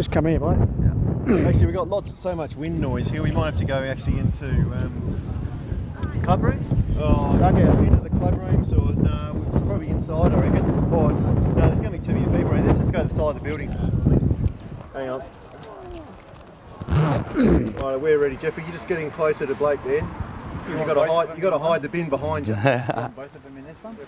Just come here, mate. Yeah. Actually, we've got so much wind noise here. We might have to go actually into Club room? Oh, into the club rooms, or no, we're probably inside, I reckon. Or no, there's going to be too many people around. Let's just go to the side of the building. Hang on. Right, we're ready, Jeff. You're just getting closer to Blake there. You've got to hide the bin behind you. Both of them in this one?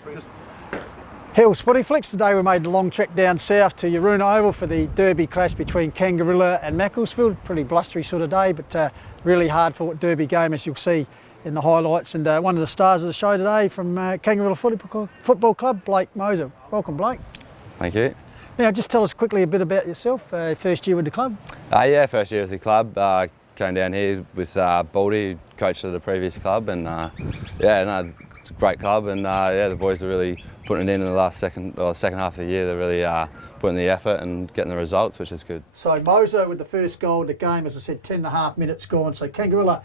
Hills Footy Flicks. Today we made a long trek down south to Yaroona Oval for the derby clash between Kangarilla and Macclesfield. Pretty blustery sort of day, but really hard fought derby game, as you'll see in the highlights. And one of the stars of the show today from Kangarilla Football Club, Blake Moser. Welcome, Blake. Thank you. Now, just tell us quickly a bit about yourself. First year with the club? Yeah, first year with the club. Came down here with Baldy, coach of the previous club, and it's a great club. And the boys are really putting it in the second half of the year. They're really putting the effort and getting the results, which is good. So Moser with the first goal of the game, as I said, 10.5 minutes gone. So Kangarilla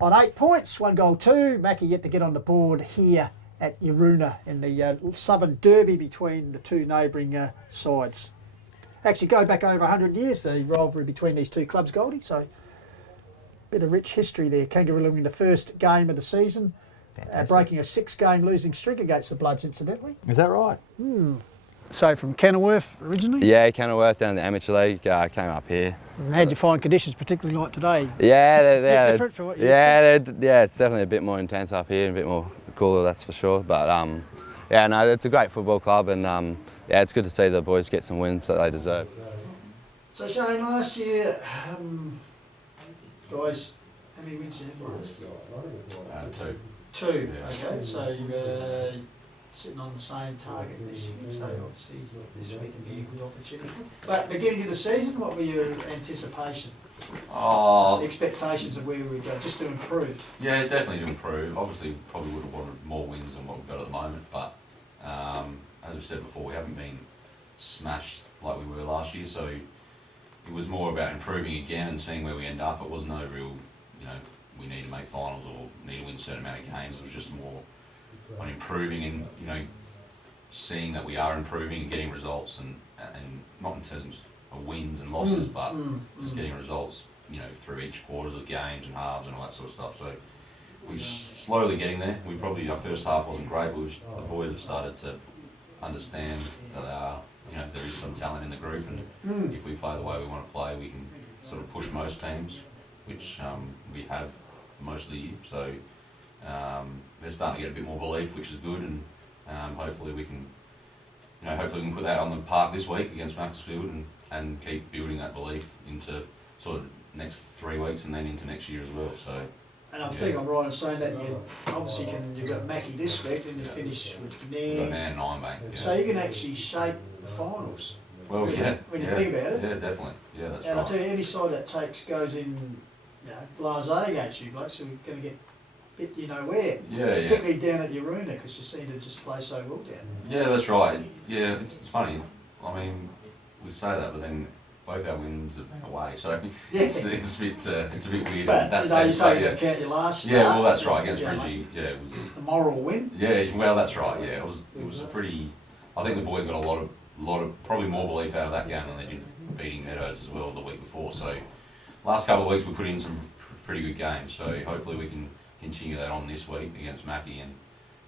on 8 points, 1 goal, 2. Mackie yet to get on the board here at Yaroona in the Southern Derby between the two neighbouring sides. Actually go back over 100 years, the rivalry between these two clubs, Goldie. So bit of rich history there. Kangarilla winning the first game of the season, breaking a 6-game losing streak against the Bloods, incidentally. Is that right? So from Kenilworth originally? Yeah, Kenilworth down in the amateur league, came up here. And how'd you find conditions, particularly like today? Yeah, they're different from what you said? yeah, it's definitely a bit more intense up here, a bit more cooler, that's for sure. But it's a great football club, and it's good to see the boys get some wins that they deserve. So Shane, last year, guys, how many wins did you have last year? 2. 2, Yeah. okay, so you're sitting on the same target this year, so obviously this week can be a good opportunity. But beginning of the season, what were your anticipation? Expectations of where we would go, just to improve? Yeah, definitely to improve. Obviously, probably would have wanted more wins than what we've got at the moment, but as we said before, we haven't been smashed like we were last year, so it was more about improving again and seeing where we end up. It was no real, we need to make finals or need to win a certain amount of games. It was just more on improving and, seeing that we are improving and getting results, and not in terms of wins and losses, but just getting results, through each quarters of games and halves and all that sort of stuff. So we're slowly getting there. Our first half wasn't great, but the boys have started to understand that there is some talent in the group, and if we play the way we want to play, we can sort of push most teams, which we have for most of the year. So they're starting to get a bit more belief, which is good, and hopefully we can, put that on the park this week against Macclesfield, and keep building that belief into sort of next 3 weeks and then into next year as well. So. And I think I'm right in saying that you've got Mackie this week, and you finish with Nairn and Ironbank. Yeah. So you can actually shape the finals. Well, yeah. When you think about it. Yeah, definitely. Yeah, that's right. And I'll tell you, any side that goes in, blasé against you, Blake, so we're going to get bit where. Yeah, particularly down at Yaroona, because you seem to just play so well down there. Yeah, that's right. Yeah, it's funny. I mean, we say that, but then both our wins have been away, so it's a bit weird. But you take into account your last start. Yeah, well, that's right, against Bridgie. Yeah, it was a moral win. Yeah, well, that's right. Yeah, it was a pretty. I think the boys got a lot of probably more belief out of that game than they did beating Meadows as well the week before. So last couple of weeks we put in some pretty good games. So hopefully we can continue that on this week against Mackie,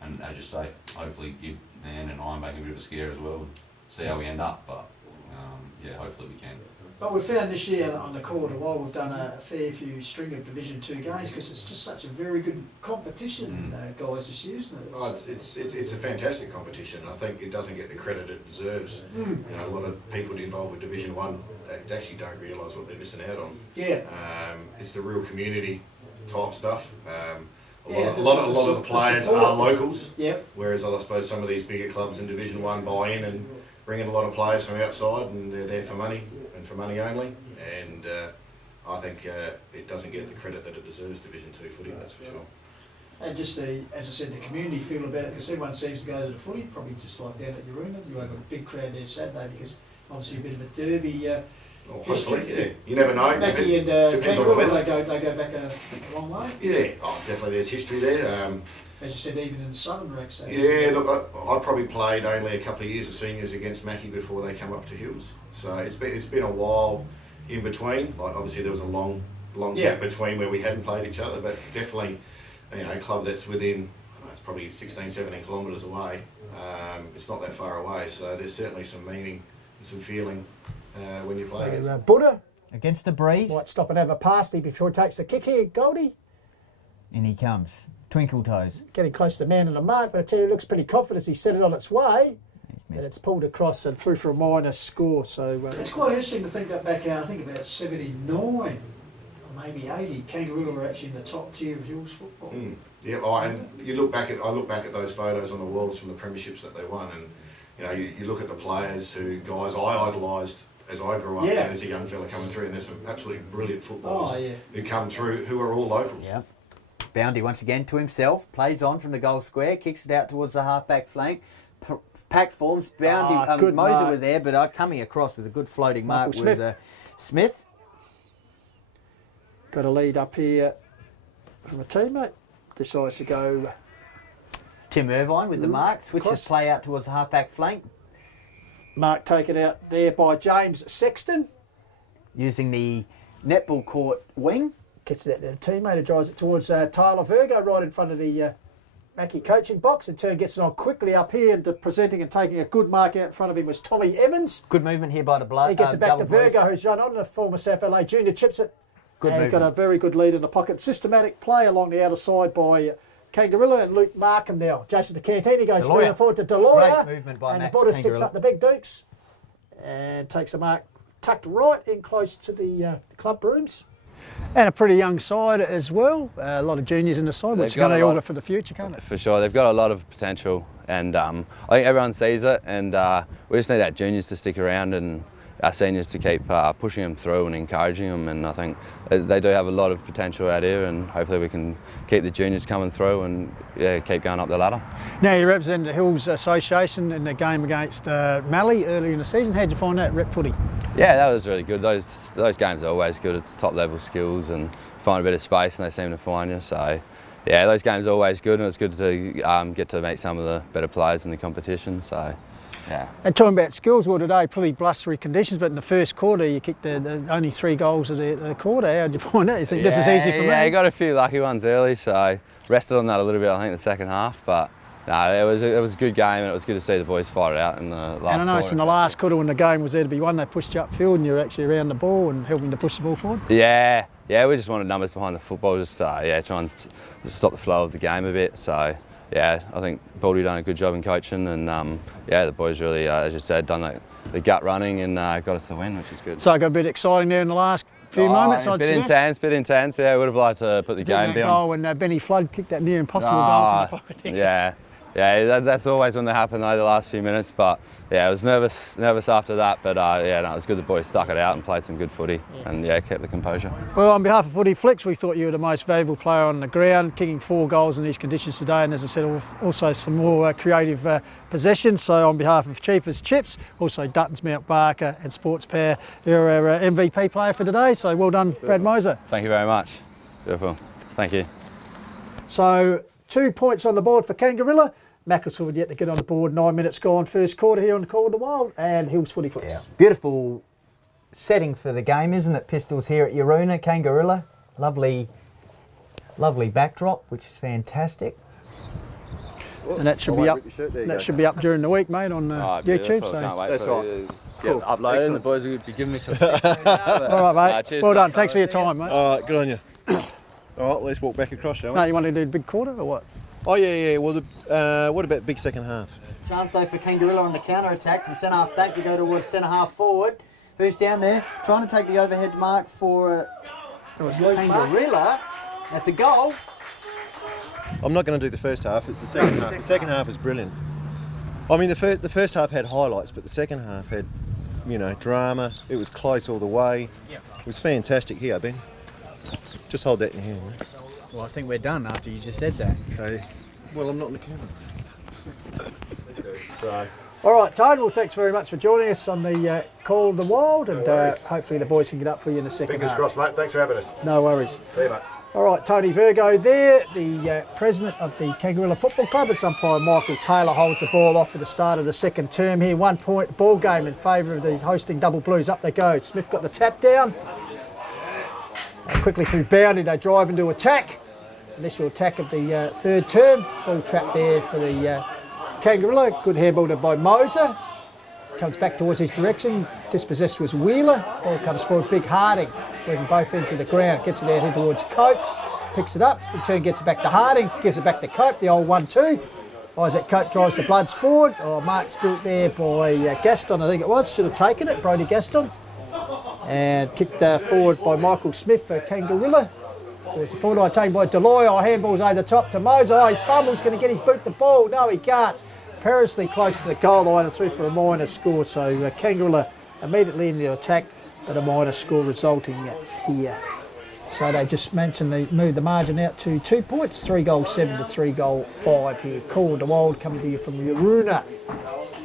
and as you say, hopefully give Nan and Ironbank a bit of a scare as well, and see how we end up. But hopefully we can. But we've found this year on the quarter while we've done a fair few string of Division 2 games, because it's just such a very good competition, guys, this year, isn't it? It's a fantastic competition. I think it doesn't get the credit it deserves. A lot of people involved with Division 1 they actually don't realise what they're missing out on. Yeah. It's the real community type stuff. A lot of the players are locals. Yep. Whereas I suppose some of these bigger clubs in Division 1 buy in and bring in a lot of players from outside, and they're there for money and for money only. And I think it doesn't get the credit that it deserves, Division 2 footy, that's for sure. And just as I said, the community feel about it, because everyone seems to go to the footy, probably just like down at Yaroona. You have a big crowd there Saturday, because obviously a bit of a derby. Hopefully, yeah. You never know. Mackie and depends on the Kangarilla, weather. they go back a long way. Yeah, definitely there's history there. as you said, even in the southern ranks. So Yeah, look, I probably played only a couple of years of seniors against Mackie before they come up to Hills. So it's been a while in between. Like obviously there was a long gap between where we hadn't played each other, but definitely, you know, a club that's within, it's probably 16, 17 kilometres away. It's not that far away, so there's certainly some meaning and some feeling when you play against. Buddha Against the breeze. might stop and have a pasty before he takes the kick here. Goldie And he comes. Twinkle toes. getting close to the man in the mark, but I tell you, he looks pretty confident as he set it on its way. He's And missed. it's pulled across and through for a minor score. So it's quite interesting to think that back out. I think about 79 or maybe 80. Kangarilla were actually in the top tier of Hills football. Yeah, and I look back at those photos on the walls from the premierships that they won, and you know, you look at the players guys I idolised as I grew up and as a young fella coming through, and there's some absolutely brilliant footballers who come through who are all locals. Yeah. Boundy once again to himself, plays on from the goal square, kicks it out towards the half-back flank. Pack forms, Boundy, good Moser mark. were there, but coming across with a good floating mark Michael was Smith. Got a lead up here from a teammate. Decides to go. Tim Irvine with the mark, switches Cross. play out towards the half-back flank, Mark taken out there by James Sexton. using the netball court wing. Gets it out to the teammate who drives it towards Tyler Virgo right in front of the Mackie coaching box. In turn gets it on quickly up here and presenting and taking a good mark out in front of him was Tommy Evans. Good movement here by the bloke. He gets it back to Virgo, who's run on, the former South LA junior, chips it. Good and movement. got a very good lead in the pocket. Systematic play along the outer side by Kangarilla and Luke Markham now. Jason DeCantini goes through and forward to Deloya. Great movement by And the Matt Buddha sticks Kangarilla. up the big dukes and takes a mark tucked right in close to the club brooms. And a pretty young side as well. A lot of juniors in the side, which is got going a to lot- augur for the future, can't it? For sure, they've got a lot of potential, and I think everyone sees it. And we just need our juniors to stick around and our seniors to keep pushing them through and encouraging them. And I think they do have a lot of potential out here, and hopefully we can keep the juniors coming through and keep going up the ladder. Now you represent the Hills Association in the game against Mallee earlier in the season. How'd you find that rep footy? Yeah, that was really good. Those games are always good. It's top level skills and find a bit of space, and they seem to find you. So yeah, those games are always good, and it's good to get to meet some of the better players in the competition. So yeah. And talking about skills, well today pretty blustery conditions, but in the first quarter you kicked the only 3 goals of the quarter. How'd you find that? You think this is easy for me? Yeah, got a few lucky ones early, so rested on that a little bit. I think the second half, but no, it was a good game, and it was good to see the boys fight it out in the last quarter. And I noticed in the last quarter when the game was there to be won, they pushed you upfield and you were actually around the ball and helping to push the ball forward. Yeah, we just wanted numbers behind the football, just try and just stop the flow of the game a bit. So yeah, I think Baldy done a good job in coaching, and yeah, the boys really, as you said, done the gut running and got us the win, which is good. So it got a bit exciting there in the last few moments. A bit intense. Yeah, would have liked to put the game beyond. goal when Benny Flood kicked that near impossible goal from the pocket. Yeah, that's always when they happen though, the last few minutes. But yeah, I was nervous after that. But yeah, no, it was good the boys stuck it out and played some good footy, and yeah, kept the composure. Well, on behalf of Footy Flicks, we thought you were the most valuable player on the ground, kicking 4 goals in these conditions today, and as I said, also some more creative possessions. So on behalf of Cheapers Chips, also Dutton's Mount Barker and Sports Power, you're our MVP player for today. So well done, Brad Moser. Thank you very much. Beautiful. Thank you. So 2 points on the board for Kangarilla. Macclesfield yet to get on the board. 9 minutes gone, first quarter here on the Call of the Wild, and Hills Footy Flicks. Yeah. Beautiful setting for the game, isn't it? Pistols here at Yaruna, Kangarilla. Lovely backdrop, which is fantastic. And that should be up. That should be up during the week, mate, on YouTube. So Can't wait That's for right. it to Cool. get uploaded. Excellent. And the boys will be giving me some stuff. all right, mate. Cheers, well done. mate. Thanks for your time, mate. All right, good on you. All right, let's walk back across, shall we? No, you want to do the big quarter or what? Oh yeah. Well, what about big second half? Chance though for Kangarilla on the counter attack from centre half back to go towards centre half forward. Who's down there trying to take the overhead mark for Kangarilla? That's a goal. I'm not going to do the first half. It's the second half. The second half is brilliant. I mean, the first half had highlights, but the second half had, drama. It was close all the way. It was fantastic here, Ben. Just hold that in your hand, mate. Well, I think we're done after you just said that. So, Well, I'm not in the camera. So, All right, Tone, well, thanks very much for joining us on the Call of the Wild, and hopefully the boys can get up for you in the second fingers half. crossed, mate. Thanks for having us. No worries. See you, mate. All right, Tony Virgo there, the president of the Kangarilla Football Club. It's umpire Michael Taylor holds the ball off for the start of the second term here. 1 point ball game in favour of the hosting Double Blues. Up they go. Smith got the tap down. And quickly through boundary, they drive into attack. Initial attack of the third term. Ball trap there for the Kangarilla. Good handball by Moser. Comes back towards his direction. Dispossessed was Wheeler. Ball comes forward. Big Harding. Working both ends of the ground. Gets it out here towards Cope. Picks it up. In turn gets it back to Harding. Gives it back to Cope. The old 1-2. Isaac Cope drives the Bloods forward. Oh, mark spilt there by Gaston, I think it was. Should have taken it. Brody Gaston. And kicked forward by Michael Smith for Kangarilla. There's the forward line taken by Deloy. Oh, handball's over the top to Moser. Oh, he fumbles. Going to get his boot the ball. No, he can't. Perilously close to the goal line and through for a minor score. So Kangarilla immediately in the attack. But a minor score resulting here. So they just mentioned they moved the margin out to 2 points, 3 goals 7 to 3 goal 5 here. Call the Wild coming to you from Yaruna.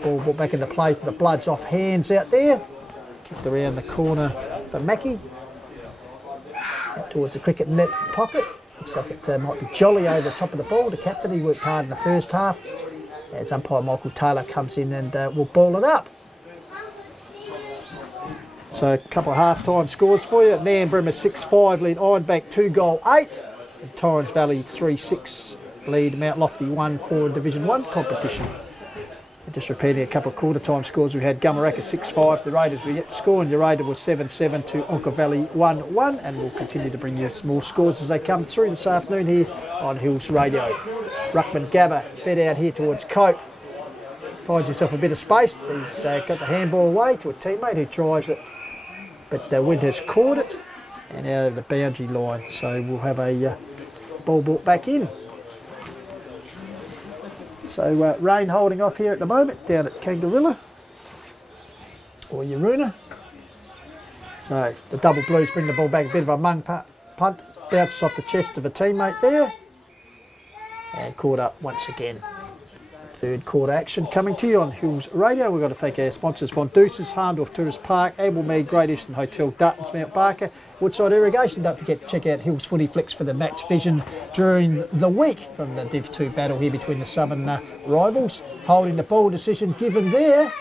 Ball brought back into play for the Bloods off hands out there. Kicked around the corner for Mackie. Out towards the cricket net pocket. Looks like it might be Jolly over the top of the ball. The captain, he worked hard in the first half. As umpire Michael Taylor comes in and will ball it up. So a couple of half-time scores for you. Nanbrimmer 6-5 lead Ironbank 2 goal 8. And Torrens Valley 3-6 lead Mount Lofty 1-4 Division 1 competition. And just repeating a couple of quarter-time scores, we had Gumaraka 6-5. The Raiders were yet to score, and Uraida was 7-7 to Onka Valley 1-1. And we'll continue to bring you some more scores as they come through this afternoon here on Hills Radio. Ruckman Gabba fed out here towards Cope. Finds himself a bit of space. He's got the handball away to a teammate who drives it. But Wind has caught it and out of the boundary line. So we'll have a ball brought back in. So rain holding off here at the moment down at Kangarilla or Yaruna. So the Double Blues bring the ball back, a bit of a mung punt, bounces off the chest of a teammate there and caught up once again. Third quarter action coming to you on Hills Radio. We've got to thank our sponsors, Von Deuces, Harndorf Tourist Park, Abelmead, Great Eastern Hotel, Dartons, Mount Barker, Woodside Irrigation. Don't forget to check out Hills Footy Flicks for the match vision during the week from the Div 2 battle here between the southern rivals. Holding the ball, decision given there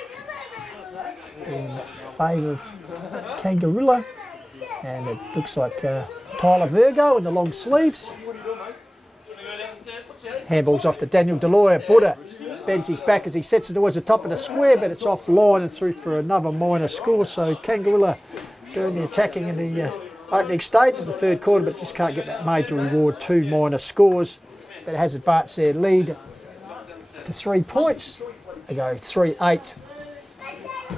in favour of Kangarilla. And it looks like Tyler Virgo in the long sleeves. Handballs off to Daniel Deloy. Buddha bends his back as he sets it towards the top of the square, but it's offline and through for another minor score. So Kangarilla doing the attacking in the opening stages of the third quarter, but just can't get that major reward. 2 minor scores, but it has advanced their lead to 3 points. They go 3-8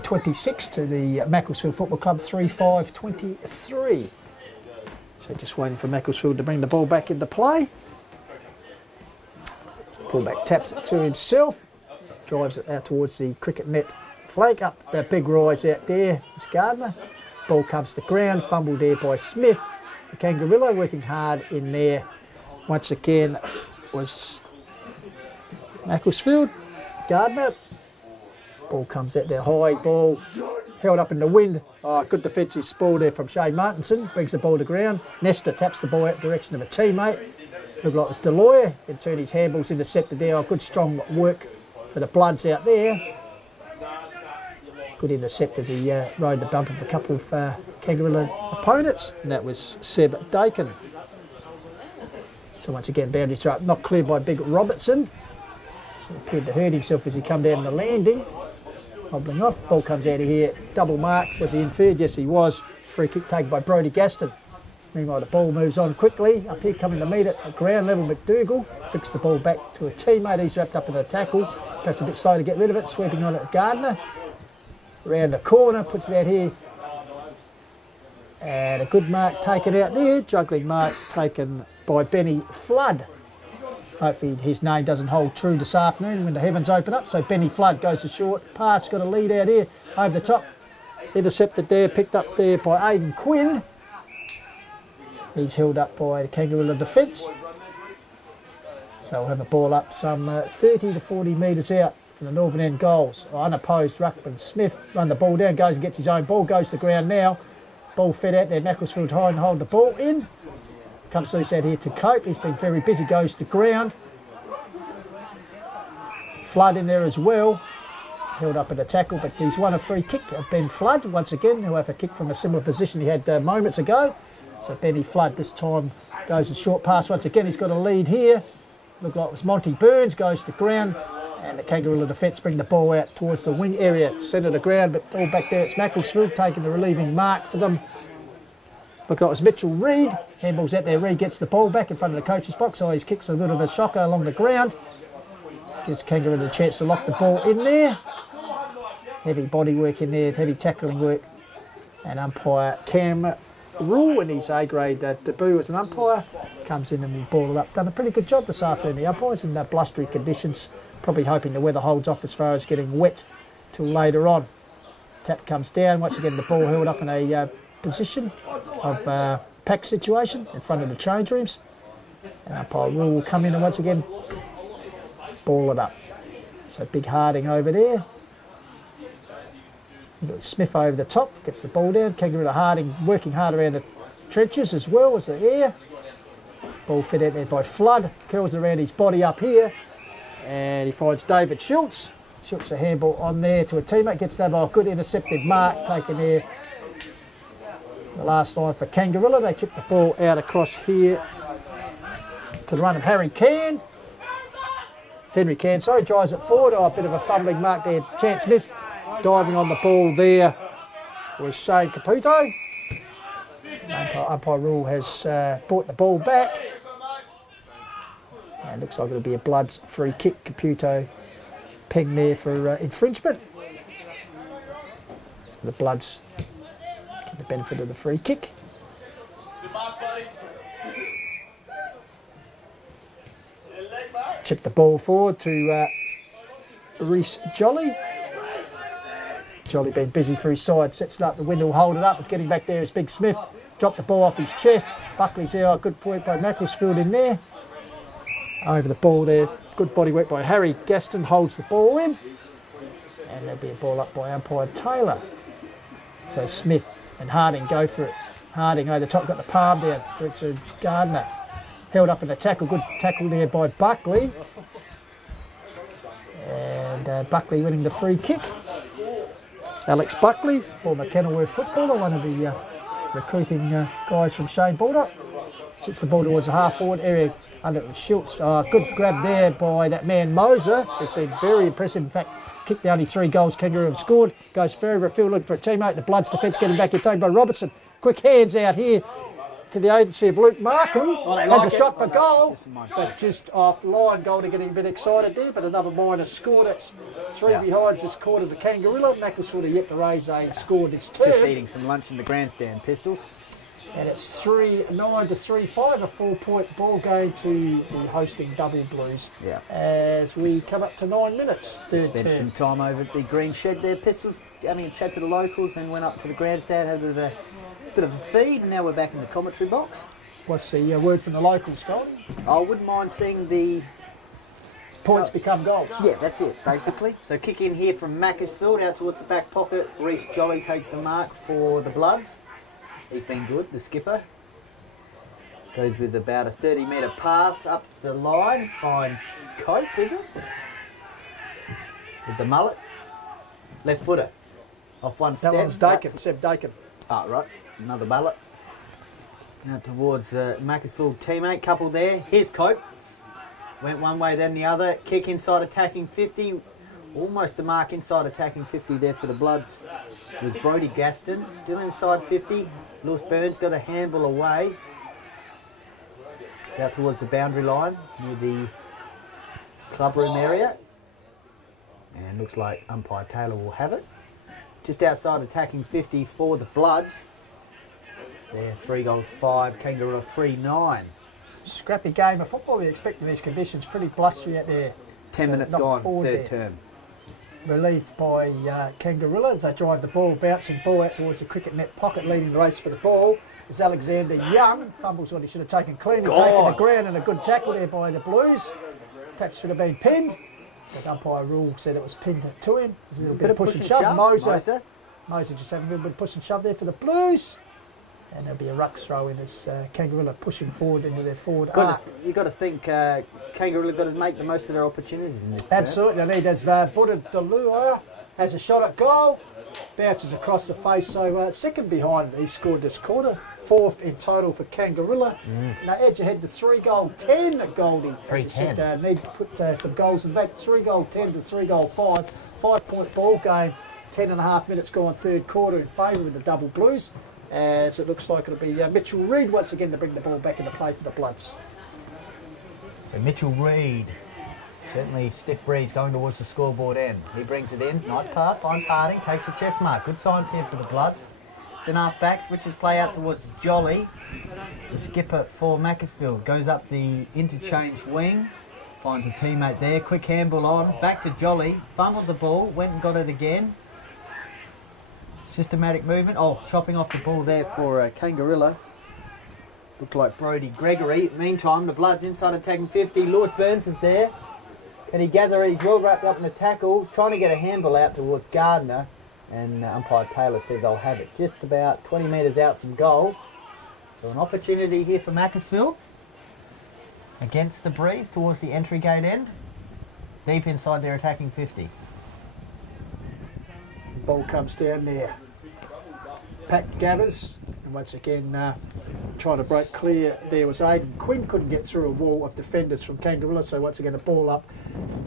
26 to the Macclesfield Football Club 3-5 23. So just waiting for Macclesfield to bring the ball back into play. Fullback taps it to himself, drives it out towards the cricket net flank, up that big rise out there is Gardner. Ball comes to ground, fumbled there by Smith. The Kangarilla working hard in there. Once again was Macclesfield. Gardner. Ball comes out there, high ball, held up in the wind. Oh, good defensive spoil there from Shane Martinson, brings the ball to ground. Nesta taps the ball out the direction of a teammate. Looked like it was Deloy, in turn his handball's intercepted there. Oh, good strong work for the Bloods out there. Good intercept as he rode the bump of a couple of Kangarilla opponents, and that was Seb Dakin. So once again, boundary throw up, not cleared by Big Robertson. He appeared to hurt himself as he come down the landing. Hobbling off, ball comes out of here, double mark. Was he inferred? Yes, he was. Free kick taken by Brody Gaston. Meanwhile, the ball moves on quickly. Up here coming to meet it at ground level, McDougall flicks the ball back to a teammate. He's wrapped up in a tackle. Perhaps a bit slow to get rid of it. Sweeping on it, Gardner. Around the corner, puts it out here. And a good mark taken out there. Juggling mark taken by Benny Flood. Hopefully his name doesn't hold true this afternoon when the heavens open up. So Benny Flood goes to short pass. Got a lead out here over the top. Intercepted there, picked up there by Aidan Quinn. He's held up by the Kangarilla defence. So we'll have a ball up some 30 to 40 metres out from the northern end goals. Unopposed Ruckman Smith run the ball down, goes and gets his own ball, goes to the ground now. Ball fed out there, Macclesfield high and hold the ball in. Comes loose out here to Cope. He's been very busy, goes to ground. Flood in there as well. Held up in a tackle, but he's won a free kick. Ben Flood, once again, who have a kick from a similar position he had moments ago. So Benny Flood this time goes a short pass once again. He's got a lead here. Looked like it was Monty Burns, goes to ground. And the Kangarilla defence bring the ball out towards the wing area, centre of the ground, but all back there it's Macclesfield taking the relieving mark for them. Looked like it was Mitchell Reid. Handball's out there. Reid gets the ball back in front of the coach's box. Always kicks a bit of a shocker along the ground. Gives Kangarilla a chance to lock the ball in there. Heavy body work in there, heavy tackling work. And umpire Cam Rule in his A-grade debut as an umpire comes in and will ball it up. Done a pretty good job this afternoon, the umpires, in blustery conditions. Probably hoping the weather holds off as far as getting wet till later on. Tap comes down. Once again, the ball held up in a position of pack situation in front of the change rooms. And umpire Rule will come in and once again ball it up. So Big Harding over there. We've got Smith over the top, gets the ball down. Kangarilla Harding working hard around the trenches as well as the air. Ball fed out there by Flood, curls around his body up here. And he finds David Schultz. Schultz a handball on there to a teammate, gets that by a good intercepted mark taken there. The last line for Kangarilla, they chip the ball out across here to the run of Henry Can, drives it forward. Oh, a bit of a fumbling mark there, chance missed. Diving on the ball there was Shane Caputo. Umpire Rule has brought the ball back. And looks like it'll be a Bloods free kick. Caputo pinged there for infringement. So the Bloods get the benefit of the free kick. Chip the ball forward to Reece Jolly. Jolly been busy for his side, sets it up, the wind will hold it up, it's getting back there as Big Smith. Dropped the ball off his chest. Buckley's there, a good point by Macclesfield in there. Over the ball there, good body work by Harry Gaston, holds the ball in. And there'll be a ball up by umpire Taylor. So Smith and Harding go for it. Harding over the top, got the palm down, Richard Gardner. Held up in the tackle, good tackle there by Buckley. And Buckley winning the free kick. Alex Buckley, former Kenilworth footballer, one of the recruiting guys from Shane Baldock. Shoots the ball towards the half-forward area under Schultz. Good grab there by that man Moser. It's been very impressive. In fact, kicked the only 3 goals Kangaroo have scored. Goes further afield looking for a teammate. The Bloods defence getting back here, taken by Robertson. Quick hands out here to the agency of Luke Markham. Has a shot for goal, but just off line. Goldie getting a bit excited there, but another minor score. That's 3 behinds this quarter to Kangarilla. Macclesfield are yet to raise a score this term. Just eating some lunch in the grandstand, Pistols. And it's 3-9 to 3-5, a 4-point ball game to the hosting Double Blues. Yeah. As we come up to 9 minutes. Spent some time over at the green shed there, Pistols, having a chat to the locals, then went up to the grandstand, had a bit of a feed, and now we're back in the commentary box. What's the word from the locals, guys? I wouldn't mind seeing the points become goals. Yeah, that's it, basically. So kick in here from Macclesfield out towards the back pocket. Reece Jolly takes the mark for the Bloods. He's been good, the skipper. Goes with about a 30-metre pass up the line. Finds Cope, is it? With the mullet. Left footer. Off one step. That one's Dakin, Seb Dakin. Ah, right. Another mullet. Out towards Macclesfield teammate. Couple there. Here's Cope. Went one way, then the other. Kick inside attacking 50. Almost a mark inside attacking 50 there for the Bloods. It was Brodie Gaston. Still inside 50. Lewis Burns got a handball away. It's out towards the boundary line near the clubroom area. And looks like umpire Taylor will have it. Just outside attacking 50 for the Bloods. There, 3 goals, 5. Kangaroo 3-9. Scrappy game of football we expect in these conditions. Pretty blustery out there. 10 minutes gone, third term. Relieved by Kangarilla as they drive the ball, bouncing ball out towards the cricket net pocket, leading the race for the ball. Is Alexander Young. Fumbles what he should have taken clean and taken the ground, and a good tackle there by the Blues. Perhaps should have been pinned. But umpire Rule said it was pinned to him. There's a little bit of push and shove. Moser just having a little bit of push and shove there for the Blues. And there'll be a ruck throw in as Kangarilla pushing forward into their forward You've arc. got to think Kangarilla got to make the most of their opportunities in this term. Absolutely, I need as Buddha Delua has a shot at goal, bounces across the face, so second behind he scored this quarter, 4th in total for Kangarilla. Now edge ahead to 3-goal-10 at Goldie. As you said, need to put some goals in the back, 3-goal-10 to 3-goal-5, 5-point ball game, 10.5 minutes gone third quarter in favour of the Double Blues. As it looks like it'll be Mitchell Reid once again to bring the ball back into play for the Bloods. So Mitchell Reid, certainly stiff breeze going towards the scoreboard end. He brings it in, nice pass, finds Harding, takes a check mark. Good signs here for the Bloods. It's an half back, switches play out towards Jolly. The skipper for Macclesfield goes up the interchange wing, finds a teammate there, quick handball on, back to Jolly, fumbled the ball, went and got it again. Systematic movement. Oh, chopping off the ball there for Kangarilla. Looked like Brodie Gregory. Meantime, the Bloods inside attacking 50. Lewis Burns is there. Can he gather? He's well wrapped up in the tackle. He's trying to get a handball out towards Gardner. And umpire Taylor says, I'll have it. Just about 20 metres out from goal. So an opportunity here for Macclesfield. Against the breeze towards the entry gate end. Deep inside their attacking 50. Ball comes down there. Pat gathers, and once again trying to break clear. There was Aidan Quinn, couldn't get through a wall of defenders from Kangarilla, so once again a ball up.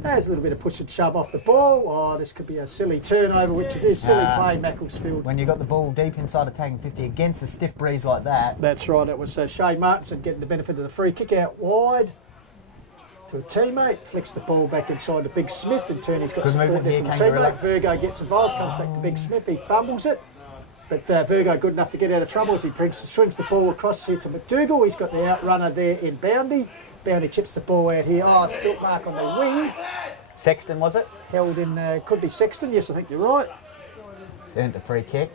There's a little bit of push and shove off the ball. Oh, this could be a silly turnover, which it is. Silly play, Macclesfield. When you got the ball deep inside attacking 50 against a stiff breeze like that. That's right, it was Shane Martinson getting the benefit of the free kick out wide to a teammate, flicks the ball back inside to Big Smith, in turn he's got Good support movement there here, from the Kangarilla. teammate. Virgo gets involved, comes back to Big Smith, he fumbles it, but Virgo good enough to get out of trouble as he swings the ball across here to McDougall. He's got the outrunner there in Boundy. Boundy chips the ball out here. Oh, spilt mark on the wing. Sexton, was it? Held in, could be Sexton, yes, I think you're right. Earned a free kick.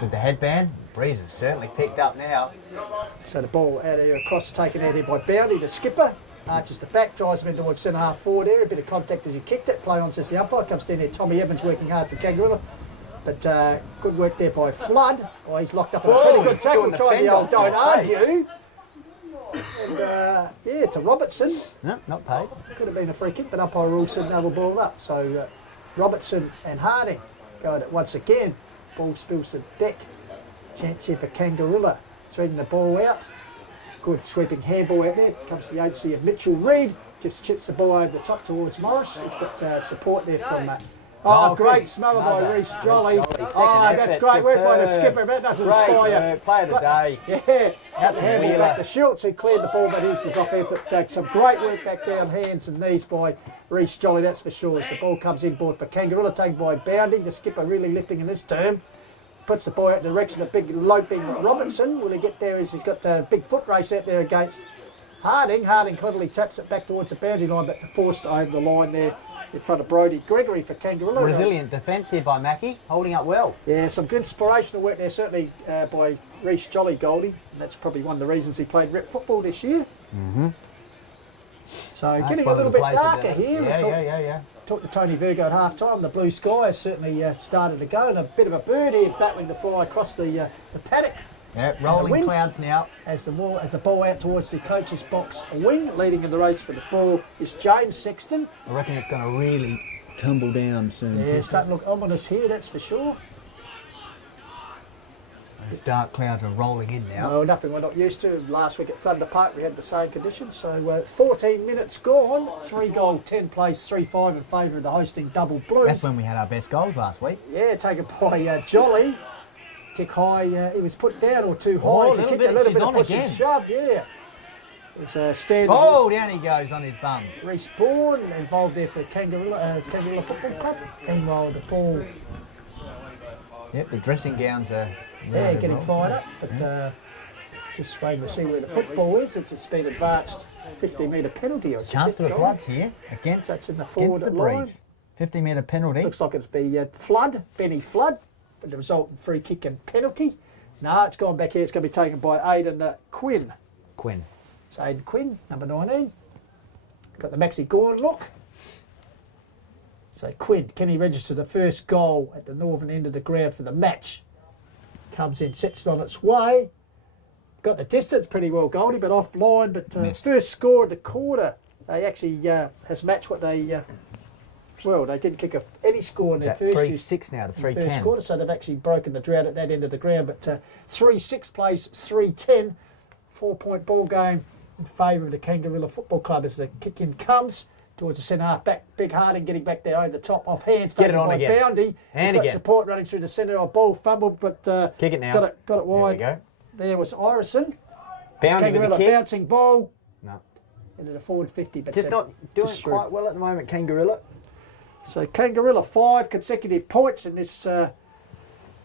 With the headband, breeze has certainly picked up now. So the ball out here across, taken out here by Boundy, the skipper. Arches the back, drives him in towards centre half forward area. A bit of contact as he kicked it. Play on, says the umpire. Comes down there. Tommy Evans working hard for Kangarilla. But good work there by Flood. Oh, he's locked up in a pretty good tackle. Trying the old don't argue. And yeah, to Robertson. No, not paid. Could have been a free kick, but umpire rule said no, we'll ball up. So Robertson and Harding go at it once again. Ball spills the deck. Chance here for Kangarilla. Threading the ball out. Good sweeping handball out there. Comes to the agency of Mitchell Reid. Just chips the ball over the top towards Morris. He's got support there from... great smother by Reece Jolly. Oh, that's great work by the skipper. That doesn't inspire. Play of the day. Yeah, out the handball back to Schultz, who cleared the ball, but this is off here. But some great work back down, hands and knees by Reece Jolly, that's for sure. As the ball comes in board for Kangarilla, taken by Boundy. The skipper really lifting in this term. Puts the ball out in the direction of big loping Robertson. Will he get there as he's got a big foot race out there against Harding. Harding cleverly taps it back towards the boundary line, but forced over the line there in front of Brodie Gregory for Kangarilla. Resilient defence here by Mackie, holding up well. Yeah, some good inspirational work there, certainly by Reece Jolly Goldie. And that's probably one of the reasons he played rep football this year. So That's getting a one of little the bit plays darker of here. Yeah. Talked to Tony Virgo at half time. The blue sky has certainly started to go, and a bit of a bird here battling to fly across the paddock. Yeah, rolling wind. clouds now. As the ball out towards the coach's box wing, leading in the race for the ball is James Sexton. I reckon it's going to really tumble down soon. Yeah, it's starting to look ominous here, that's for sure. Those dark clouds are rolling in now. No, nothing we're not used to. Last week at Thunder Park we had the same conditions. So 14 minutes gone, 3-goal, 10 plays, 3-5 in favour of the hosting Double Blues. That's when we had our best goals last week. Yeah, taken by Jolly. Kick high, he was put down or too high. Oh, He kicked a little bit of push and shove, yeah. It's standing. Oh, down he goes on his bum. Reece Bourne involved there for Kangarilla Football Club. Meanwhile, the ball, Yep, the dressing gowns are... getting fired up. But just waiting to see where the football is. It's been advanced 50-metre penalty. Or Chance for the goal. Bloods here against, That's in the against forward the line. breeze. 50-metre penalty. Looks like it'll be Benny Flood, with the resultant free kick and penalty. No, it's gone back here. It's going to be taken by Aidan Quinn. Quinn. It's Aidan Quinn, number 19. Got the Maxi Gorn look. So Quinn, can he register the first goal at the northern end of the ground for the match? Comes in, sets it on its way. Got the distance pretty well, Goldie, but offline. But first score of the quarter, they actually has matched what they. Well, they didn't kick any score in their first 3-6 now to 3-10. First quarter, so they've actually broken the drought at that end of the ground. But 3-6 plays 3-10, 4-point ball game in favour of the Kangarilla Football Club as the kick in comes towards the centre half back. Big Harding getting back there over the top off hands. Get it on again. Boundy. He's got support running through the centre. Ball fumbled, but kick it now. Got it wide. There we go. There was Irison. Boundy with the kick. Bouncing ball. No. Into the forward 50. But just not doing quite well at the moment, Kangarilla. So Kangarilla 5 consecutive points in this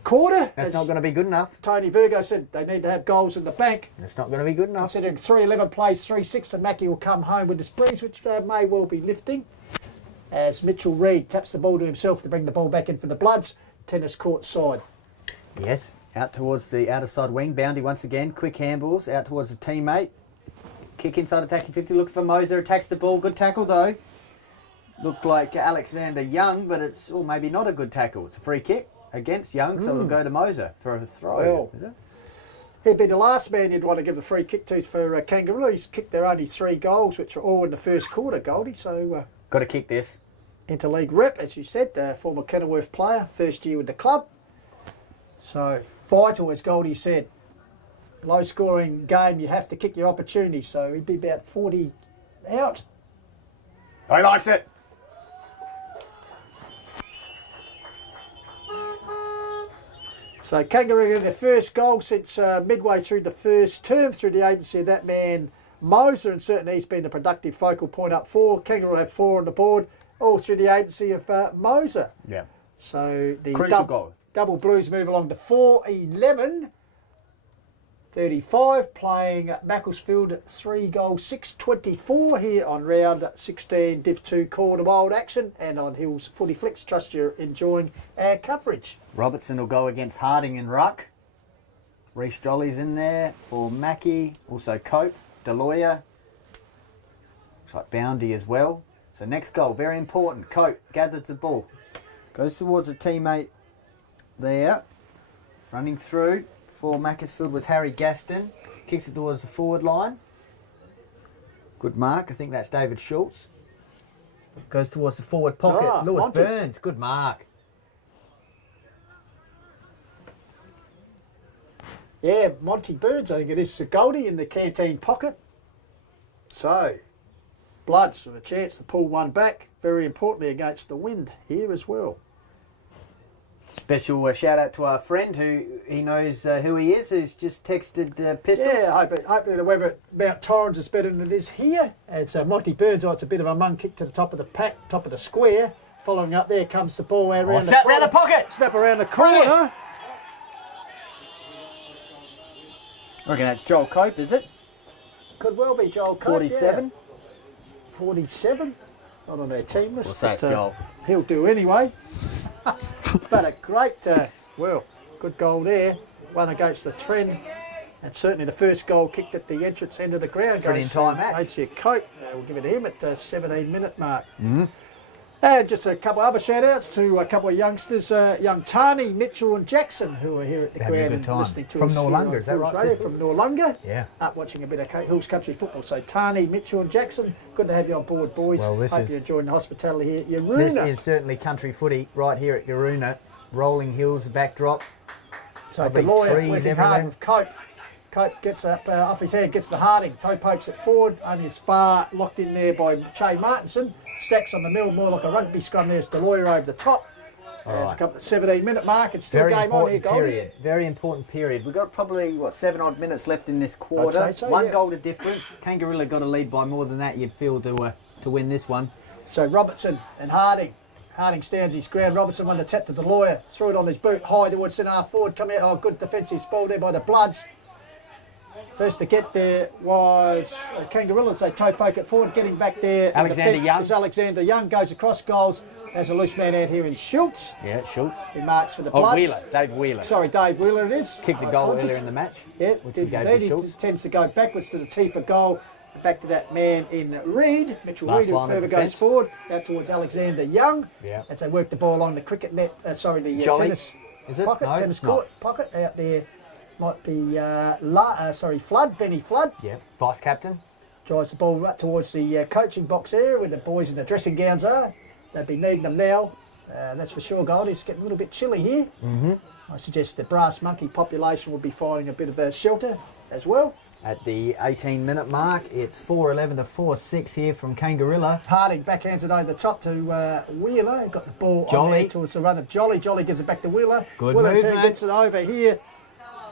quarter. That's not going to be good enough. Tony Virgo said they need to have goals in the bank. That's not going to be good enough. Considering 3-11 plays 3-6, and Mackie will come home with this breeze, which may well be lifting. As Mitchell Reid taps the ball to himself to bring the ball back in for the Bloods. Tennis court side. Yes, out towards the outer side wing. Boundy once again. Quick handballs out towards the teammate. Kick inside attacking 50. Looking for Moser. Attacks the ball. Good tackle though. Looked like Alexander Young, but it's maybe not a good tackle. It's a free kick against Young, so it'll go to Moser for a throw. Well, he'd be the last man you'd want to give the free kick to for Kangaroo. He's kicked their only 3 goals, which are all in the first quarter, Goldie. So got to kick this. Interleague rep, as you said, former Kenilworth player, first year with the club. So vital, as Goldie said. Low scoring game, you have to kick your opportunities. So he'd be about 40 out. He likes it. So Kangaroo get their first goal since midway through the first term through the agency of that man Moser, and certainly he's been a productive focal point up forward. Kangaroo have 4 on the board, all through the agency of Moser. Yeah. So the goal. Double Blues move along to 4-11. 35 playing Macclesfield 3 goals 6-24 here on round 16 Div 2 quarter wild action and on Hills Footy Flicks. Trust you're enjoying our coverage. Robertson will go against Harding and Ruck. Reece Jolly's in there for Mackie, also Cope, Deloya. Looks like Boundy as well. So next goal, very important. Cope gathers the ball, goes towards a teammate there, running through. For Macclesfield was Harry Gaston. Kicks it towards the forward line. Good mark. I think that's David Schultz. Goes towards the forward pocket. Lewis Monty Burns. Good mark. Yeah, Monty Burns, I think it is, Goldie in the canteen pocket. So, Bloods with a chance to pull one back. Very importantly against the wind here as well. Special shout out to our friend who he knows who he is, who's just texted Pistols. Yeah, hopefully the weather at Mount Torrens is better than it is here. It's Monty Burns. It's a bit of a mung kick to the top of the pack, top of the square. Following up there comes the ball around snap around the pocket. Snap around the corner. I reckon that's Joel Cope, is it? Could well be Joel Cope. 47. Yeah. 47. Not on their team list. We'll say it's Joel. He'll do anyway. But a great, good goal there. One against the trend. And certainly the first goal kicked at the entrance end of the ground. For the entire match. HC Cope. We'll give it to him at the 17-minute mark. And just a couple of other shout-outs to a couple of youngsters, young Tani, Mitchell and Jackson, who are here at the ground and listening to us. From Noarlunga, is that right? Radio, from Noarlunga. Yeah. Up watching a bit of Hills Country football. So Tani, Mitchell and Jackson, good to have you on board, boys. Well, Hope you're enjoying the hospitality here at Yaroona. This is certainly country footy right here at Yaroona. Rolling hills, backdrop. So the lawyer working hard with Cope. Cope gets up off his hand, gets the Harding. Toe pokes it forward, only as far locked in there by Che Martinson. Stacks on the middle, more like a rugby scrum. There's Deloya over the top. There's a couple of 17-minute mark. It's still game on here, Goldie. Very important period. We've got probably, 7 odd minutes left in this quarter. I'd say so, One yeah. goal to difference. Kangarilla got a lead by more than that, you'd feel, to win this one. So Robertson and Harding. Harding stands his ground. Robertson won the tap to Deloya. Threw it on his boot. High towards centre half forward. Come out. Oh, good defensive spoil there by the Bloods. First to get there was Kangarilla. So toe poke it forward. Getting back there. Alexander Young. Alexander Young goes across goals. There's a loose man out here in Schultz. Yeah, Schultz. He marks for the Bloods. Wheeler. Dave Wheeler. Sorry, Dave Wheeler it is. Kicked a goal earlier in the match. Yeah, which did we gave indeed. to Schultz. He tends to go backwards to the tee for goal. Back to that man in Reid. Mitchell Last Reid, who line of further defence. goes forward. Out towards Alexander Young. Yeah. As they work the ball along the cricket net. Jolly. Tennis Is it? Pocket, No, tennis it's not. court, Pocket out there. Might be, Flood, Benny Flood. Yeah, vice captain. Drives the ball right towards the coaching box area where the boys in the dressing gowns are. They'll be needing them now. That's for sure, Gold. It's getting a little bit chilly here. I suggest the brass monkey population will be finding a bit of a shelter as well. At the 18-minute mark, it's 4-11 to 4-6 here from Kangarilla. Harding backhands it over the top to Wheeler. Got the ball on Jolly. there towards the run of Jolly. Jolly gives it back to Wheeler. Good Wheeler move, too mate. gets it over here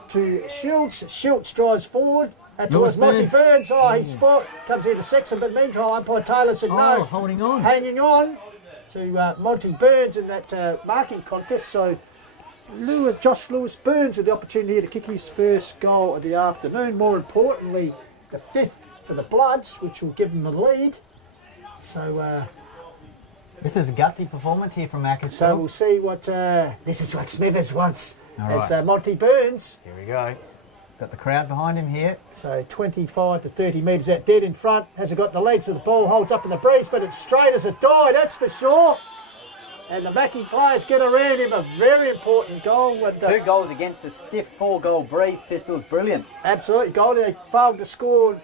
to Schultz. Schultz drives forward towards Lewis Monty Burns. Burns. Oh, he's spot. Comes here to Sexton, but meantime, umpire Taylor said no. Holding on. Hanging on to Monty Burns in that marking contest. So Josh Lewis Burns with the opportunity here to kick his first goal of the afternoon. More importantly, the fifth for the Bloods, which will give them the lead. So This is a gutsy performance here from Macclesfield. so we'll see what this is what Smithers wants. All As right. Monty Burns. Here we go. Got the crowd behind him here. So 25 to 30 metres out dead in front. Hasn't got the legs of the ball, holds up in the breeze, but it's straight as a die, that's for sure. And the Mackie players get around him, a very important goal. With 2 goals against the stiff 4-goal breeze. Pistols, brilliant. Absolutely, goal. They failed to score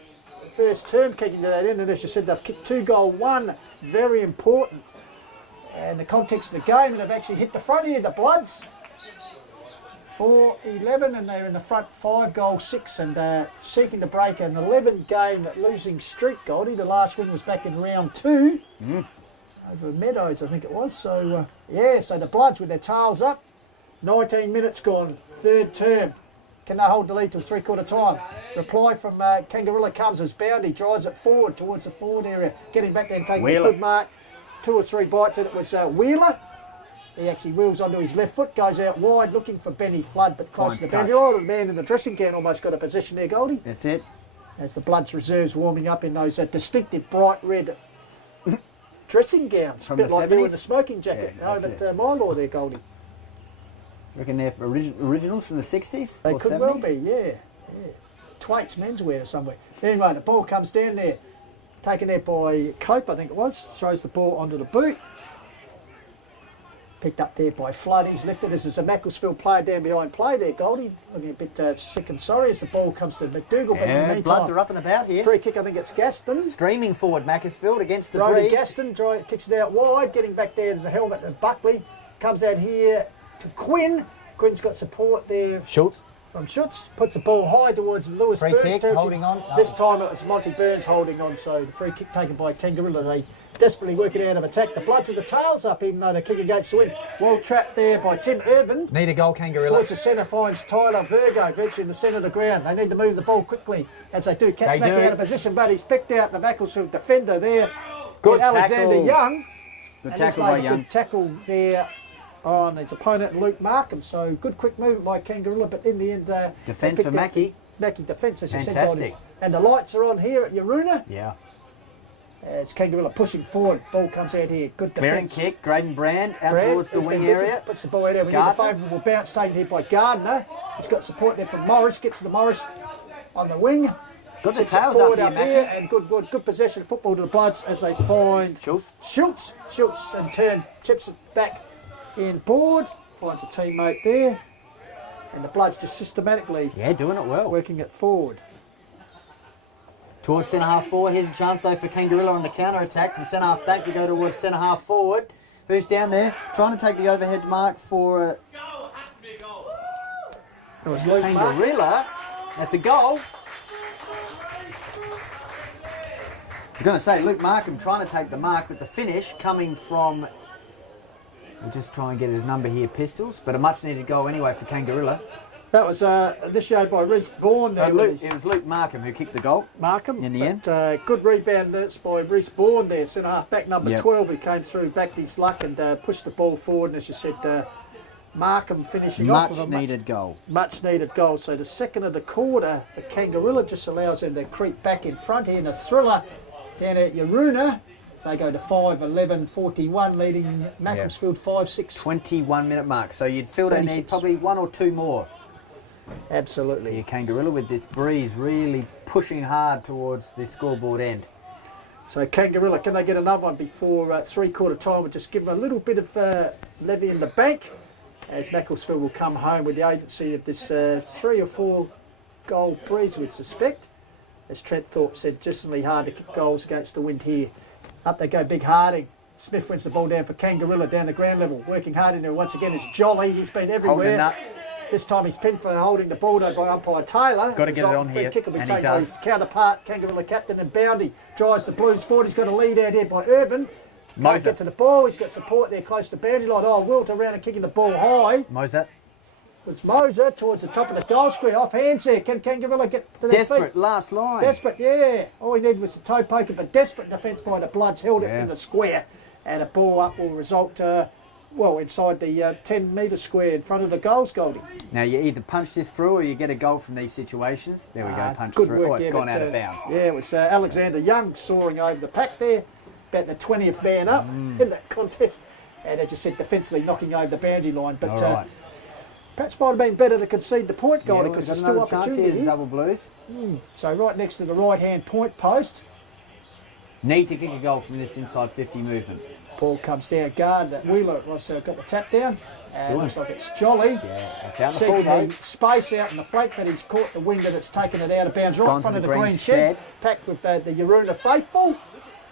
the first term kicking to that end, and as you said, they've kicked 2 goal, 1, very important. And the context of the game, and they've actually hit the front here, the Bloods. 4-11, and they're in the front 5 goal 6, and seeking to break an 11-game losing streak, Goldie. The last win was back in round 2 over Meadows, I think it was. So yeah, so the Bloods with their tails up. 19 minutes gone, 3rd term. Can they hold the lead till 3/4 time? Reply from Kangarilla comes as Boundy drives it forward towards the forward area, getting back there and taking a Wheeler. good mark. 2 or 3 bites, and it was Wheeler. He actually wheels onto his left foot, goes out wide looking for Benny Flood, but close Finds to the touch. boundary. Oh, the man in the dressing gown almost got a position there, Goldie. That's it. As the Bloods reserves warming up in those distinctive bright red dressing gowns. From a bit the like you in 70s? the smoking jacket Yeah, over that's at my law there, Goldie. Reckon they're originals from the 60s? They or could 70s? well be, yeah. Twait's menswear or somewhere. Anyway, the ball comes down there, taken there by Cope, I think it was. Throws the ball onto the boot. Picked up there by Flood. He's lifted as there's a Macclesfield player down behind play there, Goldie. Looking a bit sick and sorry as the ball comes to McDougall. But in Yeah, the Bloods are meantime, up and about here. free kick, I think it's Gaston. Streaming forward, Macclesfield against the Brody breeze. Gaston kicks it out wide, getting back there. There's a helmet of Buckley. Comes out here to Quinn. Quinn's got support there Schultz. from Schutz. Puts the ball high towards Lewis Free Burns. kick, territory. holding on. This time it was Monty Burns holding on, so the free kick taken by Kangarilla. They desperately work it out of attack. The Bloods with the tails up, even though they're kicking against the wind. Well trapped there by Tim Irvin. Need a goal, Kangarilla. Towards the centre finds Tyler Virgo, virtually in the centre of the ground. They need to move the ball quickly as they do. Catch They Mackie do. out of position, but he's picked out the Macclesfield defender there. Good Alexander tackle. Young. Good And tackle he's by laid a Young. good tackle there on his opponent, Luke Markham. So good quick movement by Kangarilla, but in the end, they Defence picked for out Mackie. the Mackie defence, as you said. Fantastic. Goldie. And the lights are on here at Yaruna. Yeah. As Kangarilla pushing forward, ball comes out here. Good Clearing defence. kick, Graydon Brand out Brand towards the has wing been busy, area. puts the ball out there. We need a Gardner. favourable bounce taken here by Gardner. He's got support there from Morris. Gets to the Morris on the wing. Got the Chips it tails forward up here, Mackie. and good possession of football to the Bloods as they find Schultz. Schultz in turn chips it back in board. Finds a teammate there, and the Bloods just systematically Yeah, doing it well. working it forward. Towards centre half forward. Here's a chance though for Kangarilla on the counter attack. From centre half back, you go towards centre half forward. Who's down there? Trying to take the overhead mark for It was Luke Mark. Kangarilla. That's a goal. I was going to say Luke Markham trying to take the mark, but the finish coming from. We'll just try and get his number here, Pistols, but a much needed goal anyway for Kangarilla. That was initiated by Reece Bourne there. with It his was Luke Markham who kicked the goal. Markham. in the but, good rebound that's by Reece Bourne there, centre half back number Yep. 12, who came through, backed his luck and pushed the ball forward. And as you said, Markham finishing off Much with a needed goal. much needed goal. So the second of the quarter, the Kangarilla just allows them to creep back in front here in a thriller down at Yaruna. They go to 5-11-41, leading Macclesfield 5-6. 21-minute mark. So you'd feel they need 36. probably 1 or 2 more. Absolutely. Here, Kangarilla with this breeze really pushing hard towards the scoreboard end. So Kangarilla, can they get another one before 3/4 time? We'll just give them a little bit of levy in the bank. as Macclesfield will come home with the agency of this 3 or 4 goal breeze, we'd suspect. As Trent Thorpe said, justly hard to kick goals against the wind here. Up they go, Big Harding. Smith wins the ball down for Kangarilla down the ground level. Working hard in there once again is Jolly. He's been everywhere. This time he's pinned for holding the ball by umpire Taylor. Got to get it on here, kick will be and he taken by does. his counterpart, Kangarilla captain and Boundy. Drives the Blues forward. He's got a lead out here by Urban. Can't Moser. get to the ball. He's got support there close to boundary line. Oh, Wilt around and kicking the ball high. Moser. It's Moser towards the top of the goal square. Off hands there. Can Kangarilla get to their Desperate, feet? last line. Desperate, yeah. All he needed was a toe poker, but desperate defence by the Bloods. Held it in the square. And a ball up will result, inside the 10-metre square in front of the goals, Goldie. Now, you either punch this through or you get a goal from these situations. There we go, punch Good through. work, Oh, it's yeah, gone but, out of bounds. Yeah, it was Alexander Young soaring over the pack there, about the 20th man up in that contest. And as you said, defensively knocking over the boundary line. But All right. perhaps might have been better to concede the point, Goldie, because there's there's still another chance opportunity here, here. double Blues. So right next to the right-hand point post. Need to kick a goal from this inside 50 movement. Ball comes down, guard. Wheeler was got the tap down. And looks like it's Jolly. Yeah, it's out in the full Seeking though. the space out in the flank, but he's caught the wind and it's taken it out of bounds right Gone in front to of the the green green shed. shed. Packed with the Yaruna faithful.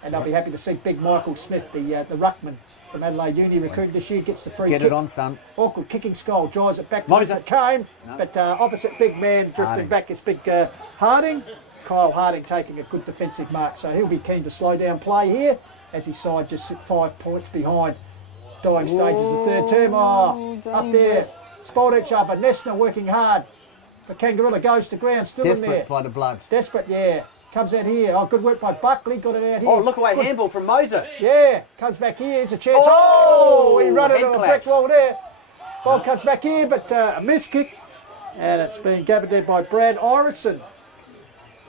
And they'll be happy to see big Michael Smith, the ruckman from Adelaide Uni, recruited this year, gets the free Get kick. it on, son. Awkward kicking skull, drives it back Moser. towards it came, but opposite big man drifting Harding. back is big Harding. Kyle Harding taking a good defensive mark, so he'll be keen to slow down play here as his side just sit 5 points behind. Dying stages of third term. Oh, up there, spot each other. Nessner working hard. For Kangarilla goes to ground, still in there. Desperate by the Bloods. Desperate, yeah. Comes out here. Oh, good work by Buckley. Got it out here. Oh, look away, Good. handball from Moser. Yeah, comes back here. Here's a chance. Oh, He run it head on a clash. brick wall there. Ball comes back here, but a miss kick. And it's been gathered there by Brad Irison.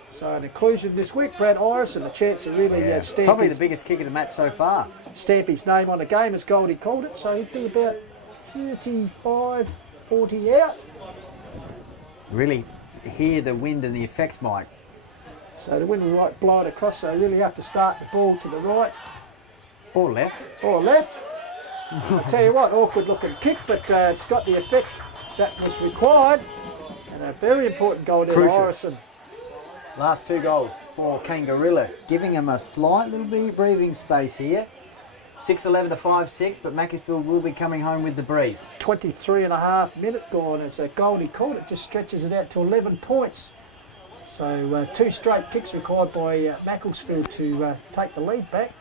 So an inclusion this week, Brad Irison. A chance to really stamp, Probably the his, biggest kick of the match so far. stamp his name on the game, as Goldie called it. So he'd be about 35, 40 out. Really hear the wind and the effects, Mike. So the wind will right blow it across, so really have to start the ball to the right Or left. or left. I'll tell you what, awkward looking kick, but it's got the effect that was required. And a very important goal there, Crucial. Orison. Last 2 goals for Kangarilla, giving them a slight little bit of breathing space here. 6-11 to 5-6, but Macclesfield will be coming home with the breeze. 23.5 minutes gone as Goldie called it, just stretches it out to 11 points. So 2 straight kicks required by Macclesfield to take the lead back.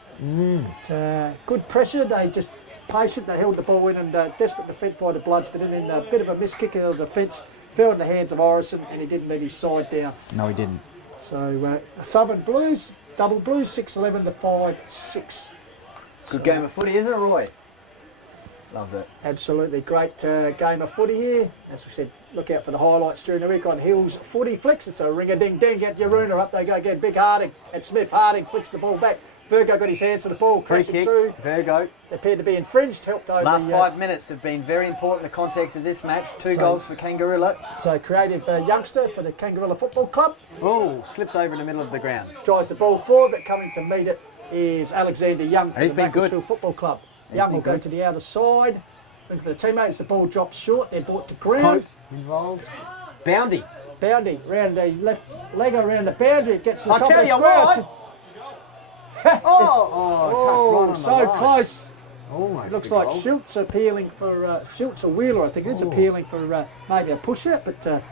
But, good pressure, they just patient, they held the ball in and desperate defence by the Bloods, but then a bit of a miss kick out of the defence, fell in the hands of Orison and he didn't let his side down. No, he didn't. So Southern Blues, double Blues, 6-11 to 5-6. Good game of footy, isn't it, Roy? Loves it. Absolutely great game of footy here. As we said, look out for the highlights during the week on Hills Footy Flicks. It's a ring-a-ding-ding at Yaruna. Up they go again. Big Harding and Smith. Harding flicks the ball back. Virgo got his hands to the ball. Free Crashing kick, through. Virgo. They appeared to be infringed. Helped over Last the, 5 minutes have been very important in the context of this match. 2 goals for Kangarilla. So creative youngster for the Kangarilla Football Club. Oh, slips over in the middle of the ground. Drives the ball forward, but coming to meet it is Alexander Young for He's the been good. Macclesfield Football Club. Young will been go good. to the outer side. Looking for the teammates. The ball drops short. They're brought to ground. Cope involved. Boundy. Boundy round the left leg around the boundary. It gets to the I top tell of the you square. what. It's- Oh, touch right on the so line. close. Almost Looks a like goal. Schultz appealing for Schultz or Wheeler. I think is appealing for maybe a pusher, but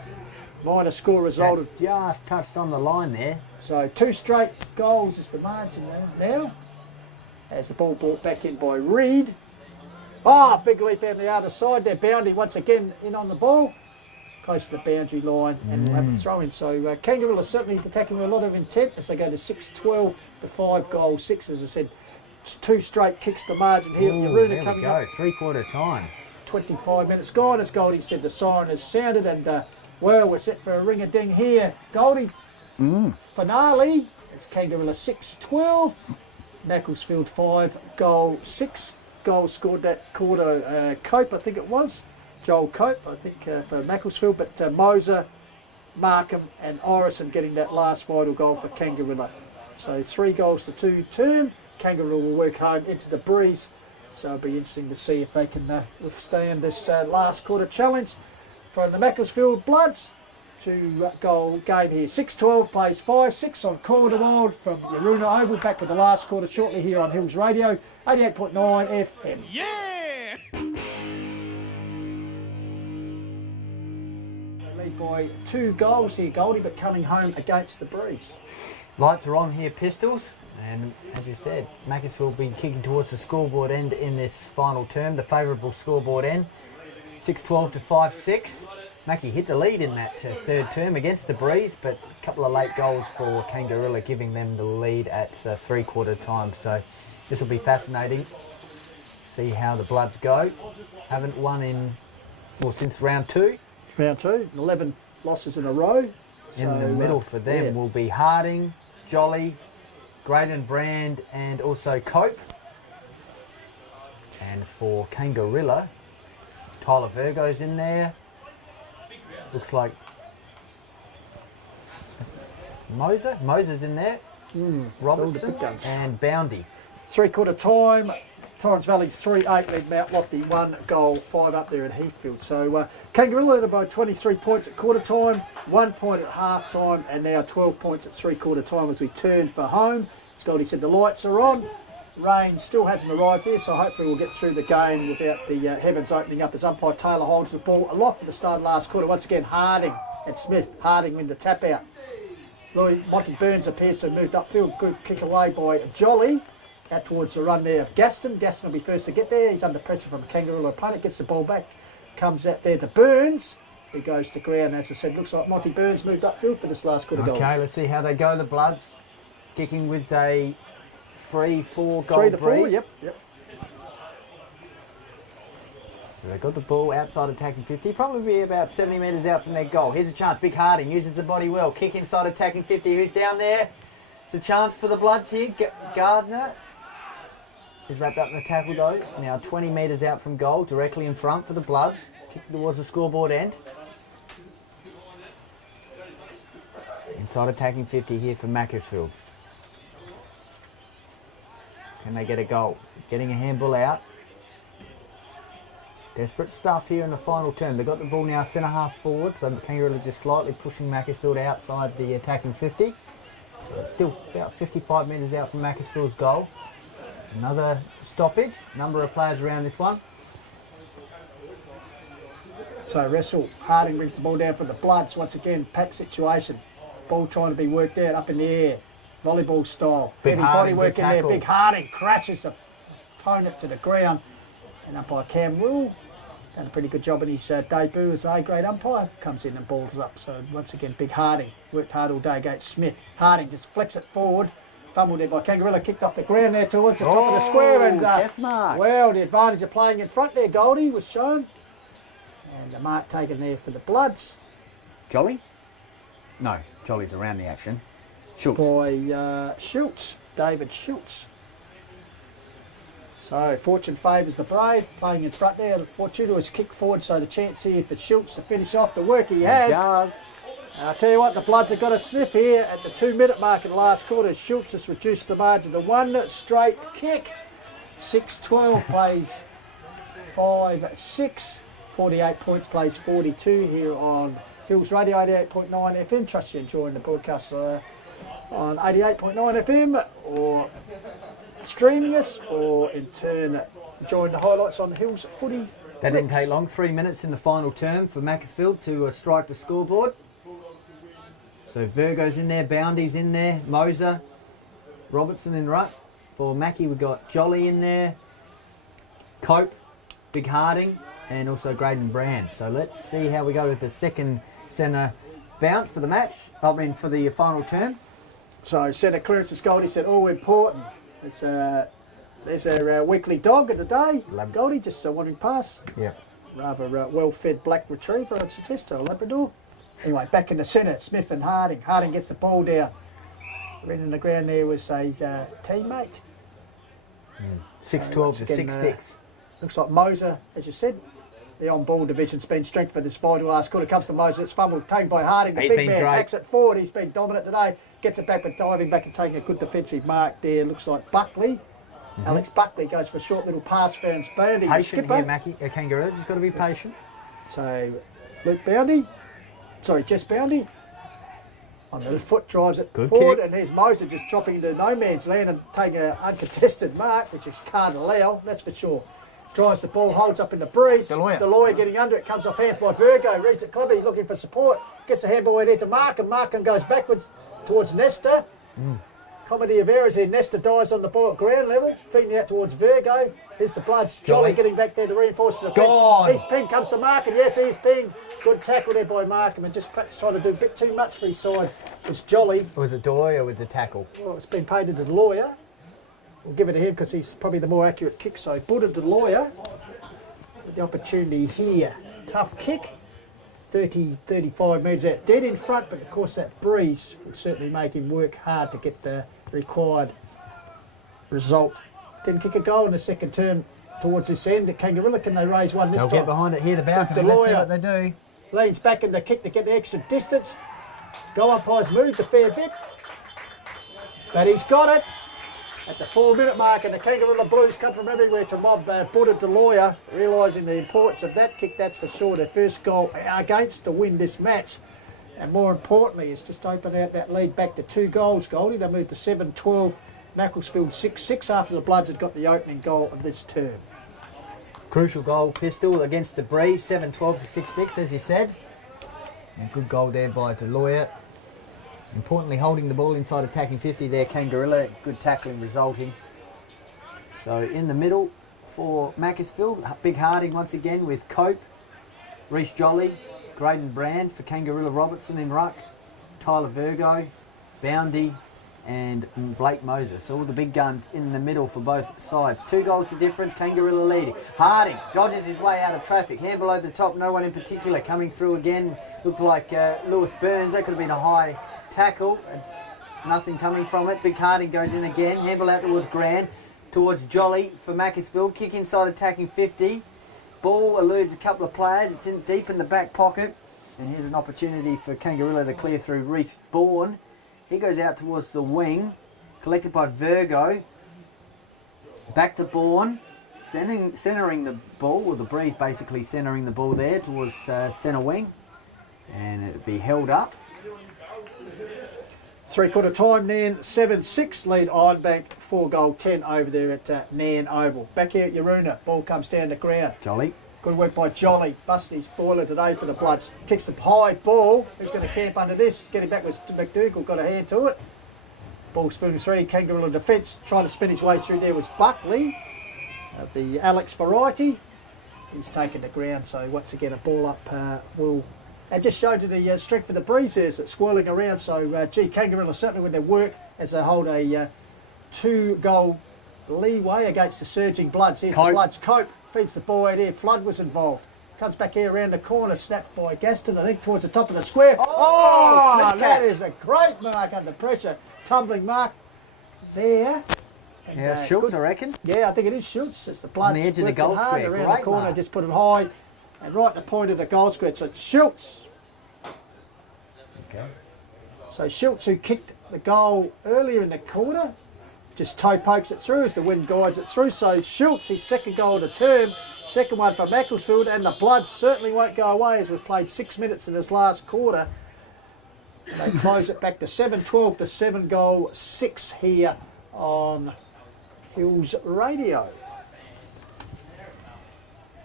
minor score result of Just touched on the line there. so 2 straight goals is the margin now. As the ball brought back in by Reed. Oh, big leap out the other side there. Boundy once again in on the ball. Close to the boundary line and we'll have a throw in. So Kangarilla certainly attacking with a lot of intent as they go to 6-12 to 5 goals. 6, as I said, 2 straight kicks to margin here. Yaruna There we coming go. up. 3/4 time. 25 minutes gone. As Goldie said, the siren has sounded and well, we're set for a ring-a-ding here. Goldie, finale. It's Kangarilla 6-12. Macclesfield 5, goal 6. Goals scored that quarter. Cope, I think it was. Joel Cope, I think, for Macclesfield. But Moser, Markham and Orison getting that last vital goal for Kangarilla. So 3 goals to 2 term. Kangarilla will work home into the breeze So it'll be interesting to see if they can withstand this last quarter challenge from the Macclesfield Bloods. 2-goal game here. 6-12 plays 5-6 on Corner Wild from Yaruna Oval. Back with the last quarter shortly here on Hills Radio, 88.9 FM. Yeah! They lead by 2 goals here, Goldie, but coming home against the Breeze. Lights are on here, Pistols. And as you said, Macclesfield will be kicking towards the scoreboard end in this final term, the favourable scoreboard end. 6-12 to 5-6. Mackie hit the lead in that third term against the Breeze, but a couple of late goals for Kangarilla giving them the lead at 3/4 time. So this will be fascinating. See how the Bloods go. Haven't won since round 2. Round 2, 11 losses in a row. In the middle for them will be Harding, Jolly, Graydon Brand and also Cope. And for Kangarilla, Tyler Virgo's in there. Looks like Moser's in there. Robertson and Boundy. 3/4 time, Torrens Valley 3-8 lead Mount Lofty, 1 goal, 5 up there in Heathfield. So Kangarilla led by 23 points at quarter time, 1 point at half time, and now 12 points at 3/4 time as we turn for home. Scotty said the lights are on. Rain still hasn't arrived here, so hopefully we'll get through the game without the heavens opening up as umpire Taylor holds the ball aloft at the start of last quarter. Once again, Harding and Smith. Harding win the tap out. Monty Burns appears to have moved upfield. Good kick away by Jolly. Out towards the run there of Gaston. Gaston will be first to get there. He's under pressure from a Kangaroo opponent. Gets the ball back. Comes out there to Burns, who goes to ground. As I said, looks like Monty Burns moved upfield for this last quarter goal. Okay, let's see how they go, the Bloods. Kicking with a 3-4 goal 3 to 4, Breeze. yep. So they got the ball outside attacking 50, probably be about 70 metres out from their goal. Here's a chance, Big Harding uses the body well. Kick inside attacking 50, who's down there? It's a chance for the Bloods here. Gardner is wrapped up in the tackle though. Now 20 metres out from goal, directly in front for the Bloods. Kick towards the scoreboard end. Inside attacking 50 here for Macclesfield. Can they get a goal? Getting a handball out. Desperate stuff here in the final term. They've got the ball now centre half forward, so Kangaroo just slightly pushing Macclesfield outside the attacking 50. So it's still about 55 metres out from Macclesfield's goal. Another stoppage. Number of players around this one. So wrestle. Harding brings the ball down for the Bloods. Once again, pack situation. Ball trying to be worked out up in the air. Volleyball style. Big Heavy Harding, body work good in there. tackle. Big Harding crashes the opponent to the ground. And umpire Cam Will done a pretty good job in his debut as an A-grade umpire. Comes in and balls up. So once again, Big Harding worked hard all day against Smith. Harding just flicks it forward. Fumbled there by Kangarilla, kicked off the ground there towards the top of the square. And chest mark. well, the advantage of playing in front there, Goldie, was shown. And the mark taken there for the Bloods Jolly? No, Jolly's around the action. Schultz. by Schultz, David Schultz. So fortune favours the Brave, playing in front there. Fortuitous kick forward, so the chance here for Schultz to finish off the work he has. Does. I'll tell you what, the Bloods have got a sniff here at the 2-minute mark in the last quarter. Schultz has reduced the margin to 1 straight kick. 6-12 plays 5-6. 48 points plays 42 here on Hills Radio 88.9 FM. Trust you're enjoying the broadcast on 88.9 FM or streaming us, or in turn enjoying the highlights on Hills Footy. That didn't Flicks. take long. 3 minutes in the final term for Macclesfield to strike the scoreboard. So Virgo's in there, Boundy's in there, Moser, Robertson in ruck. For Mackie we've got Jolly in there, Cope, Big Harding, and also Graydon Brand. So let's see how we go with the second centre bounce for the match, for the final term. So centre clearances, Goldie said, all important. There's our weekly dog of the day, Goldie, just wandering past. Yeah. Rather well-fed black retriever, I'd suggest, a Labrador. Anyway, back in the centre, Smith and Harding. Harding gets the ball down. Right in the ground there was his teammate. 6-12 to once again, 6-6. Looks like Moser, as you said. The on-ball division's been strength for this vital last quarter. Comes to Moser, it's fumbled, taken by Harding. The He's big been man great. hacks it forward. He's been dominant today. Gets it back, but diving back and taking a good defensive mark there. Looks like Buckley Alex Buckley goes for a short little pass, Fans Boundy, the Patient skipper. here, Mackie. Kangaroo, just got to be patient. So Luke Boundy, sorry, Jess Boundy, on the foot drives it Good forward, kick. and there's Moser just dropping into no man's land and taking an uncontested mark, which you can't allow, that's for sure. Drives the ball, holds up in the breeze. Deloya getting under it, comes off hands by Virgo, reads it cleverly, he's looking for support, gets the handball in there to Markham. Markham goes backwards towards Nesta. Comedy of errors here. Nesta dives on the ball at ground level, feeding out towards Virgo. Here's the Bloods. Jolly getting back there to reinforce the defence. He's pinged, comes to Markham. Yes, he's pinged. Good tackle there by Markham, and just perhaps trying to do a bit too much for his side. It's Jolly. It was a Deloya with the tackle. Well, it's been paid to the lawyer. We'll give it to him because he's probably the more accurate kick. So, Buddha the lawyer with the opportunity here. Tough kick. It's 30, 35 metres out, dead in front, but of course that breeze would certainly make him work hard to get the required result. Didn't kick a goal in the second term towards this end. The Kangarilla, can they raise one this They'll time? get behind it here, the balcony. Let's see what they do. Leans back in the kick to get the extra distance. Goal umpire's moved a fair bit, but he's got it at the 4-minute mark, and the Kangarilla Blues come from everywhere to mob Buddha Deloya, realising the importance of that kick, that's for sure. Their first goal against to win this match, and more importantly, it's just opened out that lead back to 2 goals, Goldie. They moved to 7-12, Macclesfield 6-6 after the Bloods had got the opening goal of this term. Crucial goal, Pistol, against the breeze, 7-12 to 6-6, as you said. And good goal there by Deloya. Importantly, holding the ball inside attacking 50 there, Kangarilla. Good tackling resulting. So in the middle for Macclesfield, Big Harding once again with Cope, Reece Jolly, Graydon Brand for Kangarilla Robertson in ruck, Tyler Virgo, Boundy and Blake Moser. So all the big guns in the middle for both sides. 2 goals to difference, Kangarilla leading. Harding dodges his way out of traffic, handball over the top, no one in particular coming through again. Looked like Lewis Burns, that could have been a high tackle, and nothing coming from it. Big Harding goes in again, handball out towards Grand, towards Jolly for Macclesfield, kick inside attacking 50. Ball eludes a couple of players, it's in deep in the back pocket, and here's an opportunity for Kangarilla to clear through Reece Bourne. He goes out towards the wing, collected by Virgo, back to Bourne, centering the ball, or the breeze basically centering the ball there towards centre wing, and it'll be held up. 3/4 time, Nairn 7-6, lead Ironbank 4-goal 10 over there at Nairn Oval. Back here at Yaruna, ball comes down the ground. Jolly. Good work by Jolly, busted his spoiler today for the Bloods. Kicks the high ball, who's going to camp under this? Getting backwards to McDougall, got a hand to it. Ball spoons 3, Kangarilla defence, trying to spin his way through there was Buckley of the Alex variety. He's taken the ground, so once again a ball up will... And just showed you the strength of the breeze there, it's swirling around. So, Kangarilla certainly with their work as they hold a 2-goal leeway against the surging Bloods. Here's the Bloods. Cope feeds the ball out here. Flood was involved. Comes back here around the corner, snapped by Gaston, I think, towards the top of the square. Oh, that is a great mark under pressure. Tumbling mark there. And, Yeah, Schultz, I reckon. Yeah, I think it is Schultz. It's the Bloods. On the edge of the goal hard square. around Great the corner, mark. just put it high and right at the point of the goal square. So it's Schultz. Okay. So Schultz, who kicked the goal earlier in the quarter, just toe pokes it through as the wind guides it through. So Schultz, his 2nd goal of the term, 2nd one for Macclesfield, and the Bloods certainly won't go away as we've played 6 minutes in this last quarter. They close it back to 7-12 to 7-goal 6 here on Hills Radio.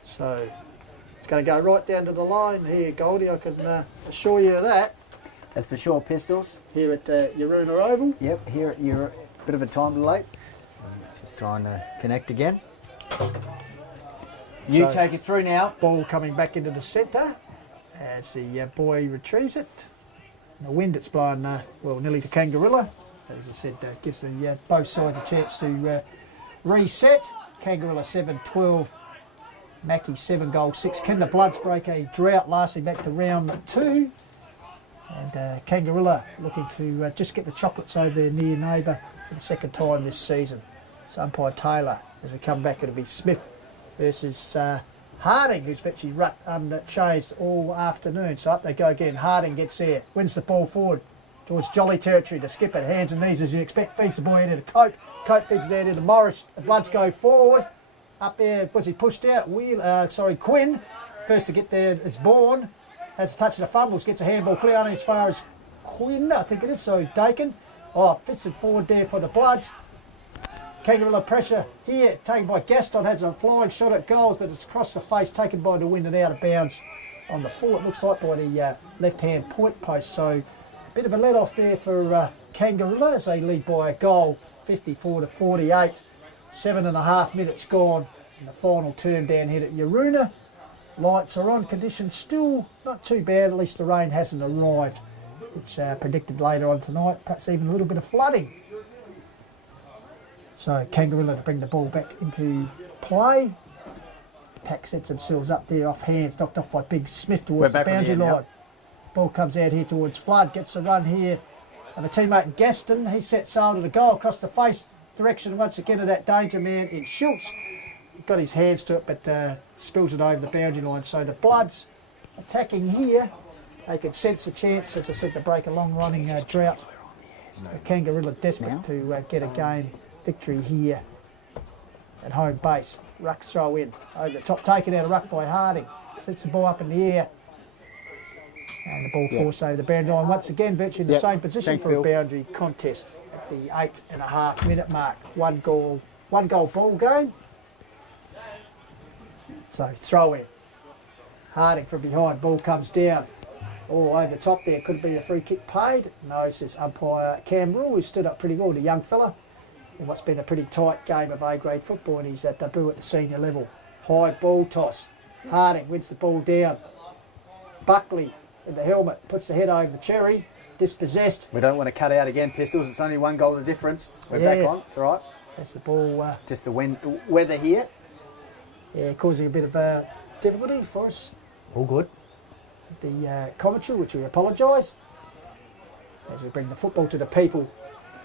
So it's going to go right down to the line here, Goldie, I can assure you of that. That's for sure, Pistols. Here at Yaruna Oval. Yep, here at your bit of a time delay. Just trying to connect again. You So- take it through now. Ball coming back into the centre as the boy retrieves it. The wind it's blowing, well, nearly to Kangarilla. As I said, gives the both sides a chance to reset. Kangarilla 7-12, Mackie 7-goal 6. Can the Bloods break a drought lasting back to round 2? And Kangarilla looking to just get the chocolates over their near neighbour for the 2nd time this season. So umpire Taylor, as we come back, it'll be Smith versus Harding, who's virtually unchanged all afternoon. So up they go again. Harding gets there, wins the ball forward. towards Jolly territory. The skipper, hands and knees as you expect, feeds the boy out into Cope. Cope feeds it out into Morris. The Bloods go forward. Up there, was he pushed out? Quinn, first to get there is Bourne. Has a touch of the fumbles, gets a handball clear on as far as Quinn, I think it is, so Dakin. Fits it forward there for the Bloods. Kangarilla pressure here, taken by Gaston, has a flying shot at goals, but it's across the face, taken by the wind and out of bounds on the full, it looks like, by the left-hand point post. So, a bit of a let-off there for Kangarilla as they lead by a goal, 54-48. 7.5 minutes gone in the final term down here at Yaroona. Lights are on, conditions still not too bad, at least the rain hasn't arrived. It's predicted later on tonight, perhaps even a little bit of flooding. So Kangarilla to bring the ball back into play. Pack sets themselves up there off hands, knocked off by Big Smith towards the boundary line. Ball comes out here towards Flood, gets a run here of a teammate Gaston. He sets sail to the goal across the face direction once again of that danger man in Schultz. Got his hands to it, but spills it over the boundary line. So the Bloods attacking here. They could sense a chance, as I said, to break a long-running drought. Kangarilla desperate to get a game victory here at home base. Ruck throw in over the top, taken out of ruck by Harding. Sets the ball up in the air. And the ball forced over the boundary line. Once again, virtually the same position for a boundary contest at the 8.5 minute mark. One goal ball game. So throw in. Harding from behind, ball comes down. Over the top there, could be a free kick paid. No, says umpire Cam Rule, who stood up pretty well, the young fella, in what's been a pretty tight game of A-grade football, and he's at debut at the senior level. High ball toss. Harding wins the ball down. Buckley in the helmet, puts the head over the cherry, dispossessed. We don't want to cut out again, Pistols. It's only one goal the difference. We're back on, it's all right. That's the ball. Just the weather here. Yeah, causing a bit of difficulty for us. All good. The commentary, which we apologise, as we bring the football to the people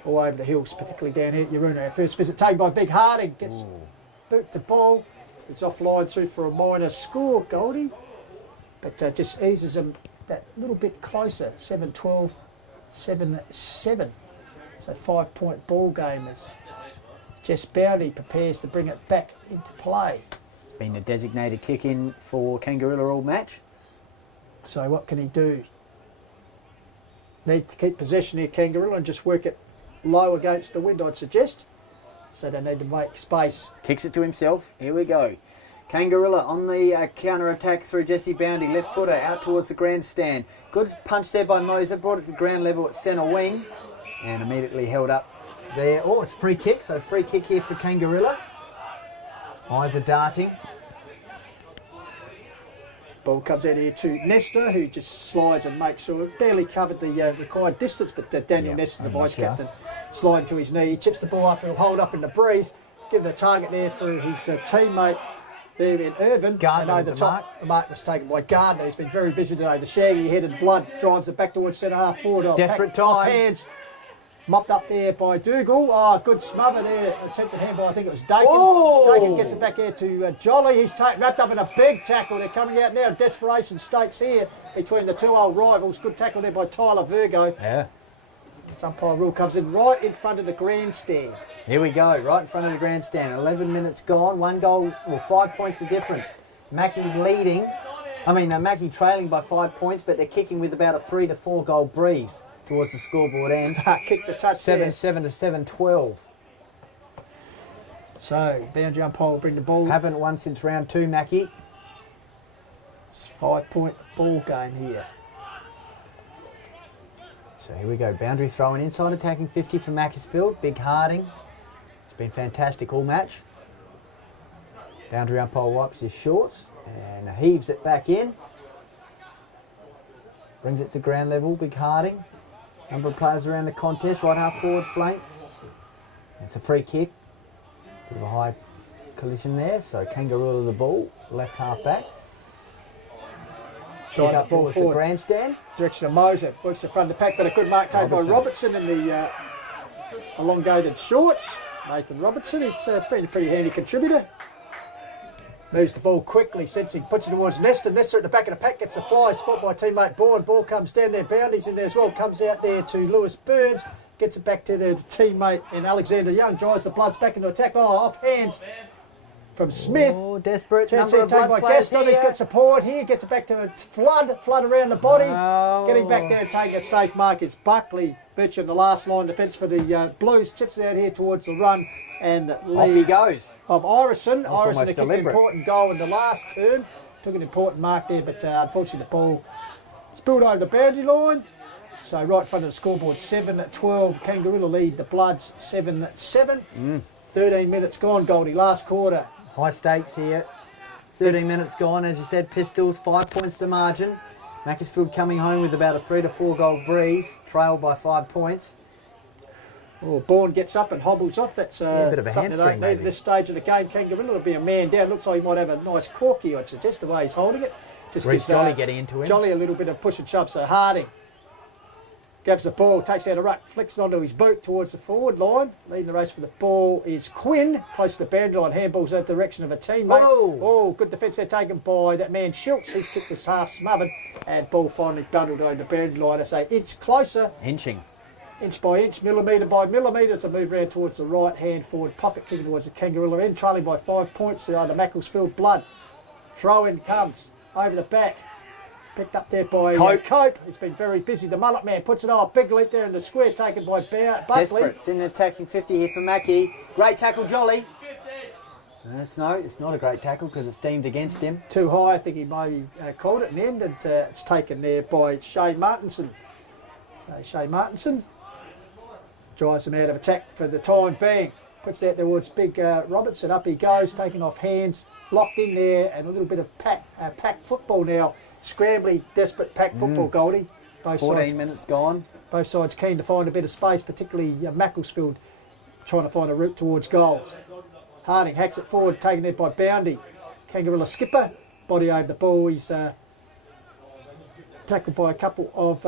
all over the hills, particularly down here at Yaroona. Our first visit taken by Big Harding, gets boot to ball. It's offline through for a minor score, Goldie, but just eases them that little bit closer. 7-12, 7-7. So 5-point ball game as Jess Bounty prepares to bring it back into play. It's been a designated kick in for Kangarilla all match. So what can he do? Need to keep possession here, Kangarilla, and just work it low against the wind, I'd suggest. So they need to make space. Kicks it to himself. Here we go. Kangarilla on the counter-attack through Jesse Bounty. Left footer out towards the grandstand. Good punch there by Moser. Brought it to the ground level at centre wing. And immediately held up there. Oh, it's a free kick. So free kick here for Kangarilla. Eyes are darting. Ball comes out here to Nestor, who just slides and makes sure it barely covered the required distance, but Daniel Nestor, the vice-captain, sliding to his knee. He chips the ball up, he'll hold up in the breeze, give it a target there for his teammate there in Irvin. Gardner, the mark was taken by Gardner, who's been very busy today. The shaggy-headed Blood drives it back towards centre-half forward. Desperate time. Off hands. Mopped up there by Dougal. Good smother there. Attempted handball, I think it was Dakin. Dakin gets it back here to Jolly. He's wrapped up in a big tackle. They're coming out now. Desperation stakes here between the two old rivals. Good tackle there by Tyler Virgo. Yeah. This umpire rule comes in right in front of the grandstand. Here we go, right in front of the grandstand. 11 minutes gone. 1 goal, 5 points the difference. Mackie Mackie trailing by 5 points, but they're kicking with about a 3 to 4 goal breeze towards the scoreboard end. Kick the touch 7-7 to 7-12. So, boundary umpire will bring the ball. Haven't won since round 2, Mackie. It's 5-point ball game here. So here we go, boundary throwing inside, attacking 50 for Macclesfield. Big Harding. It's been fantastic all match. Boundary umpire wipes his shorts and heaves it back in. Brings it to ground level, Big Harding. Number of players around the contest, right half forward flank. It's a free kick. Bit of a high collision there, so Kangarilla the ball, left half back. Kick up ball to the grandstand. Direction of Moser, works the front of the pack, but a good mark taken by Robertson in the elongated shorts. Nathan Robertson, he's been a pretty handy contributor. Moves the ball quickly, sensing, puts it towards Nesta. Nesta at the back of the pack, gets a fly, spot by teammate Bourne. Ball comes down there, Boundy's in there as well, comes out there to Lewis Burns, gets it back to their teammate in Alexander Young, drives the Bloods back into attack. Oh, off hands from Smith. Oh, desperate Chance number here of taken by Bloods players Gaston. He's here. got support here, gets it back to Flood around the body. Oh. Getting back there and taking a safe mark is Buckley, virtue in the last line defence for the Blues. Chips it out here towards the run and Off he goes. of Irison. Irison almost kicked an deliberate. important goal in the last turn. Took an important mark there, but unfortunately the ball spilled over the boundary line. So right in front of the scoreboard, 7-12. Kangarilla lead the Bloods 7-7. 13 minutes gone, Goldie. Last quarter. High stakes here. 13 minutes gone, as you said. Pistols, 5 points to margin. Macclesfield coming home with about a 3 to 4 goal breeze, trailed by 5 points. Oh, Bourne gets up and hobbles off. That's a bit of a something they don't hamstring, need at maybe. this stage of the game. Kangarilla will be a man down. Looks like he might have a nice corky, I'd suggest, the way he's holding it. Just Reece gives, Jolly getting into him. Jolly a little bit of push and shove. So Harding grabs the ball, takes out a ruck, flicks it onto his boot towards the forward line. Leading the race for the ball is Quinn, close to the boundary line. Handballs that direction of a teammate. Whoa. Oh, good defence there taken by that man Schultz. His kick was half smothered, and ball finally bundled over the boundary line. I say inch closer. Inching. Inch by inch, millimetre by millimetre. It's a move round towards the right hand forward pocket, kicking towards the Kangarilla end, trailing by 5 points. The Macclesfield Blood. Throw in comes over the back. Picked up there by Cope. He's been very busy. The mullet man puts it on. Big leap there in the square, taken by Buckley. Desperate. It's in the attacking 50 here for Mackie. Great tackle, Jolly. It's not a great tackle because it's deemed against him. Too high. I think he maybe called it in the end, and it's taken there by Shane Martinson. So Shane Martinson drives him out of attack for the time being. Puts it out towards Big Robertson. Up he goes, taken off hands, locked in there, and a little bit of pack football now. Scrambly, desperate pack football, Goldie. Both 14 sides, minutes gone. both sides keen to find a bit of space, particularly Macclesfield trying to find a route towards goals. Harding hacks it forward, taken there by Boundy. Kangarilla skipper, body over the ball. He's tackled by a couple of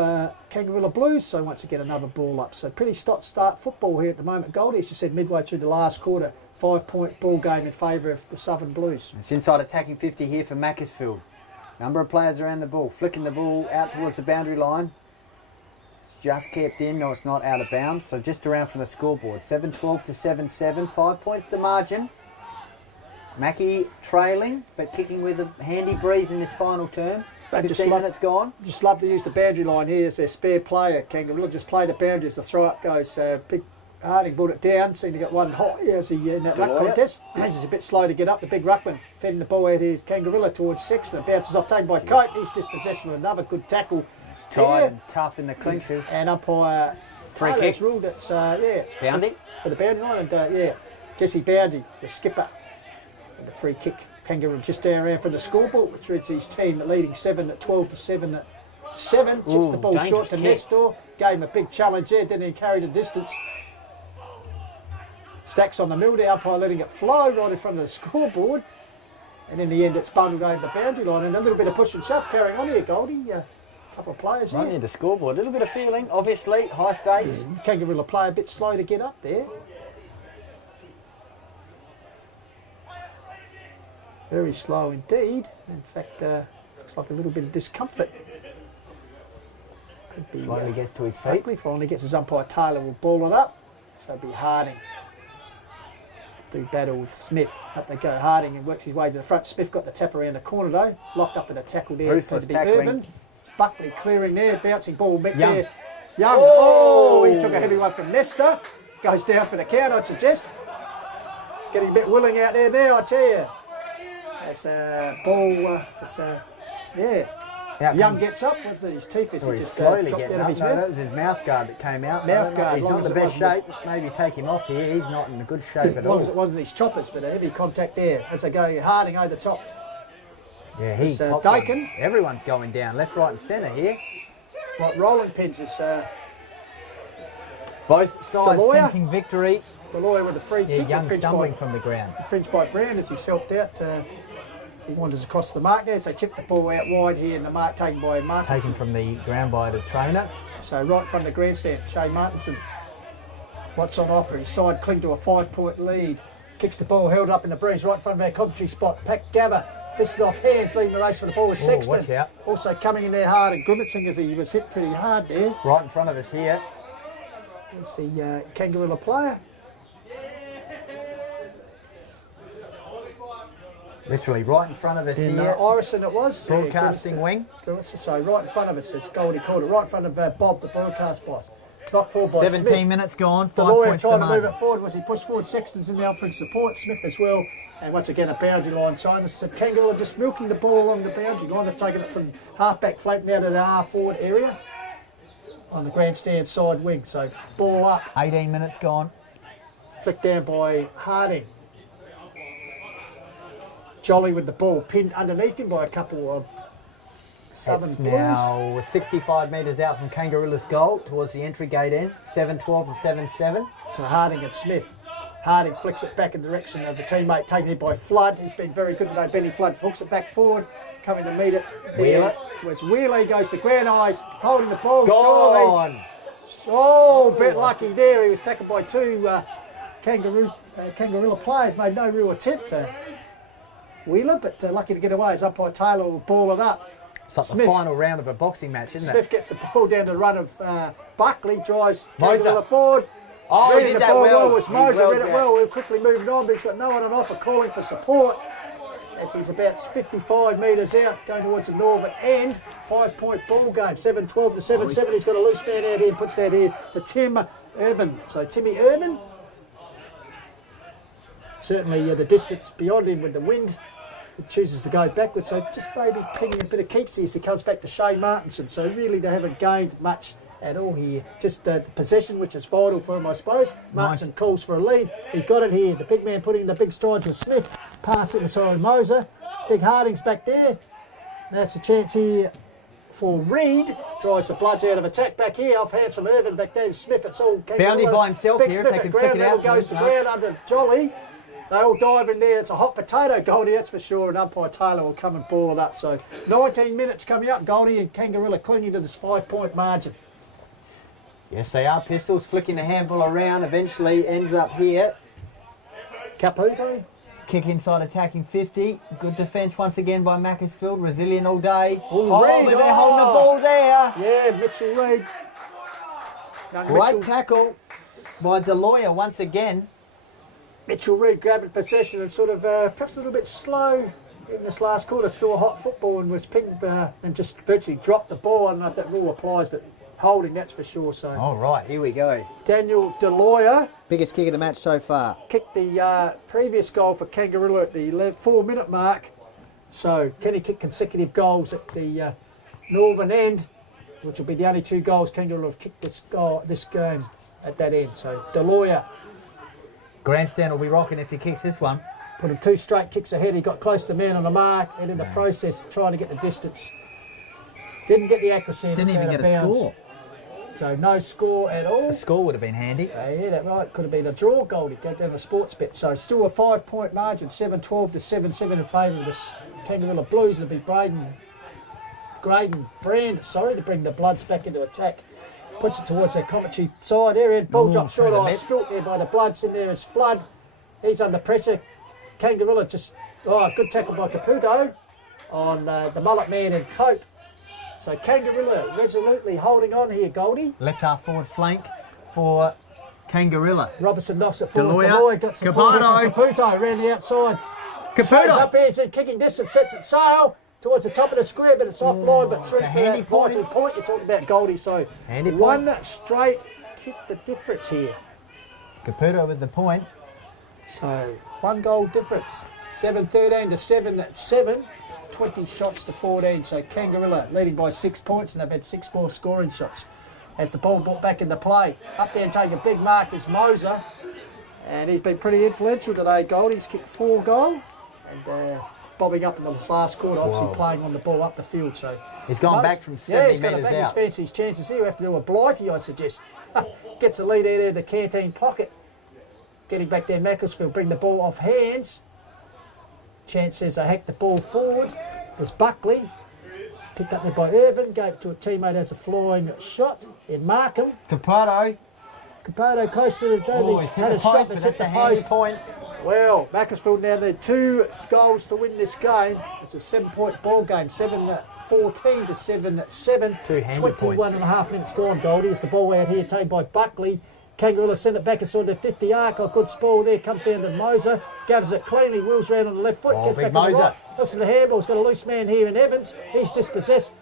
Kangarilla Blues, so once again another ball up. So pretty start football here at the moment, Goldie. As you said, midway through the last quarter, 5-point ball game in favour of the Southern Blues. It's inside attacking 50 here for Macclesfield. Number of players around the ball, flicking the ball out towards the boundary line. It's just kept in, no, it's not out of bounds. So just around from the scoreboard, 7-12 to 7-7, 5 points to margin. Mackie trailing, but kicking with a handy breeze in this final term. 15 minutes gone. Just love to use the boundary line here as their spare player. Kangarilla just play the boundary as the throw up goes. Big Harding brought it down, seemed to get one hot as he in that ruck contest. He's a bit slow to get up. The big ruckman fending the ball out here is Kangarilla towards Sexton. Bounces off, taken by Cope. He's dispossessed with another good tackle. Tight and tough in the clinches. And umpire Free Taylor's kick. ruled it's Boundy. for the boundary line, and Jesse Boundy, the skipper, and the free kick. Kangaroo just down around from the scoreboard, which reads his team leading 7-12 to 7-7. Chips the ball short to Nestor. Gave him a big challenge there, didn't even carry the distance. Stacks on the middle there, umpire letting it flow right in front of the scoreboard. And in the end, it's bundled over the boundary line. And a little bit of push and shove carrying on here, Goldie. A couple of players here. Right near the scoreboard. A little bit of feeling, obviously. High stakes. Kangarilla play a bit slow to get up there. Very slow indeed. In fact, looks like a little bit of discomfort. Could be Finally gets to his feet. Buckley. Finally gets his umpire. Taylor will ball it up. So it'll be Harding. Do battle with Smith. Up they go. Harding and works his way to the front. Smith got the tap around the corner though. Locked up in a tackle there. It's going to be tackling. Irvin. It's Buckley clearing there. Bouncing ball met Young. there. Young. Oh, he took a heavy one from Nestor. Goes down for the count, I'd suggest. Getting a bit willing out there now, I tell you. That's a ball. Young gets up. What's that? His teeth is So he he's just slowly dropped getting out of up. his No, mouth. that was his mouth guard that came out. Mouth guard, He's long not as in it the best wasn't- shape. Maybe take him off here. He's not in a good shape at As long all. as it wasn't his choppers, but a heavy contact there as they go Harding over the top. Yeah, he's It's, top Dakin. one. Everyone's going down, left, right and centre here. Right, rolling pins is Both sides lawyer. sensing victory. the lawyer with the free Yeah, kick. Young infringed stumbling by, from the ground. infringed by Brown as he's helped out. He wanders across the mark there, so chip the ball out wide here, and the mark taken by Martinson. Taken from the ground by the trainer. So right in front of the grandstand, Shane Martinson. What's on offer? His side cling to a 5-point lead. Kicks the ball, held up in the breeze right in front of our Coventry spot. Pack Gabba, fisted off hands, leading the race for the ball was Sexton. Watch out. Also coming in there hard and grimacing as he was hit pretty hard there. Right in front of us here. There's the Kangarilla player. Literally right in front of us In here. Irison it was. Broadcasting wing. So right in front of us is Goldie Calder, right in front of Bob, the broadcast boss. Knocked forward by 17 Smith. minutes gone, The 5 lawyer points to trying to move margin. it forward was he pushed forward. Sexton's in there offering support, Smith as well. And once again a boundary line sign. So Kangaroo just milking the ball along the boundary line. They've taken it from half-back floating out of the half-forward area on the grandstand side wing. So ball up, 18 minutes gone. flicked down by Harding. Jolly with the ball pinned underneath him by a couple of Southern It's Blues. now 65 metres out from Kangarilla's goal towards the entry gate end. 7-12 to 7-7. So Harding and Smith. Harding flicks it back in the direction of the teammate taken it by Flood. He's been very good today. Benny Flood hooks it back forward, coming to meet it. Wheeler. Was Wheeler, he goes to Grand Eyes, holding the ball. Gone! Oh, bit lucky there. He was tackled by two Kangarilla players. Made no real attempt to Wheeler, but lucky to get away as umpire Taylor will ball it up. It's like Smith. the final round of a boxing match, isn't Smith it? gets the ball down the run of Buckley, drives Moser. Kangarilla forward. Oh, he Reading did the that ball well. was He Moser, well read it did well. We're quickly moving on, but he's got no one on offer calling for support. As he's about 55 metres out, going towards the northern end. 5-point ball game, 7-12 to 7-7. He's got a loose man out here and puts that here to Tim Irvin. So Timmy Irvin, certainly the distance beyond him with the wind. He chooses to go backwards, so just maybe picking a bit of keeps as he comes back to Shea Martinson. So really they haven't gained much at all here. Just the possession, which is vital for him, I suppose. Martinson calls for a lead. He's got it here. The big man putting the big stride to Smith. Pass it inside Moser. Big Harding's back there. That's a chance here for Reed. Drives the Bloods out of attack back here. Off hands from Irvin. Back there Smith. It's all Boundy by himself Big here, Smith if they at can flick ground it out level to goes him, to no. ground under Jolly. They all dive in there. It's a hot potato, Goldie, that's for sure. And umpire Taylor will come and ball it up. So 19 minutes coming up. Goldie and Kangarilla clinging to this 5-point margin. Yes, they are. Pistols flicking the handball around. Eventually ends up here. Caputo. Kick inside attacking 50. Good defence once again by Macclesfield. Resilient all day. Reid, They're holding the ball there. Yeah, Mitchell Reid. Great tackle by Deloya once again. Mitchell Reid grabbing possession and sort of perhaps a little bit slow in this last quarter. Still a hot football and was pinged and just virtually dropped the ball. I don't know if that rule applies, but holding, that's for sure. So All right, here we go. Daniel Deloya Biggest kick of the match so far. kicked the previous goal for Kangarilla at the 4-minute mark. So can he kick consecutive goals at the northern end, which will be the only 2 goals Kangarilla have kicked this game at that end. So Deloya Grandstand will be rocking if he kicks this one. put him 2 straight kicks ahead. He got close to man on the mark, and in the process trying to get the distance. Didn't get the accuracy. Didn't even get a bounds. score. So no score at all. A score would have been handy. Yeah, that right. Could have been a draw, Goldie. Go down the sports bet. So still a 5-point margin, 7-12 to 7-7 in favour of the Kangarilla Blues. It'll be Graydon Brand, to bring the Bloods back into attack. Puts it towards their commentary side area. Ball drop short. through the I net. spilt there by the Bloods. In there is Flood. He's under pressure. Kangarilla just, good tackle by Caputo on the mullet man and Cope. So Kangarilla resolutely holding on here, Goldie. Left half forward flank for Kangarilla. Robertson knocks it forward. Deloya. Got support Caputo. from Caputo around the outside. Shows up here, it's in kicking distance, sets it sail towards the top of the square, but it's offline, but through it's a for handy that vital point you're talking about, Goldie. So Handy point. one straight kick the difference here. Caputo with the point. So 1 goal difference. 7-13 to 7-7. 20 shots to 14. So Kangarilla leading by 6 points, and they've had 6 more scoring shots. As the ball brought back into play. Up there and taking a big mark is Moser. And he's been pretty influential today, Gold. He's kicked 4 goals. And bobbing up in the last quarter, obviously playing on the ball up the field. So He's gone back from 70 he's got to metres back out. his chances here. He'll have to do a blighty, I suggest. Gets the lead out of the canteen pocket. Getting back there, Macclesfield bring the ball off hands. Chance says they hack the ball forward. There's Buckley. Picked up there by Irvin. Gave it to a teammate as a flying shot in Markham. Caputo. Caputo close to the goal. Oh, He's he's hit had the a shot post, that's but hit that's the a handy post. point. Well, Macclesfield now need 2 goals to win this game. It's a 7-point ball game, 7-14 to 7-7. 2 handy 21 and a half minutes gone, Goldie. It's the ball out here taken by Buckley. Kangarilla sent it back inside the 50 arc. A good spoil there. Comes down to Moser. Gathers it cleanly. Wheels round on the left foot. Gets big back on the Moser. right. Looks at the handball. He's got a loose man here in Evans. He's dispossessed.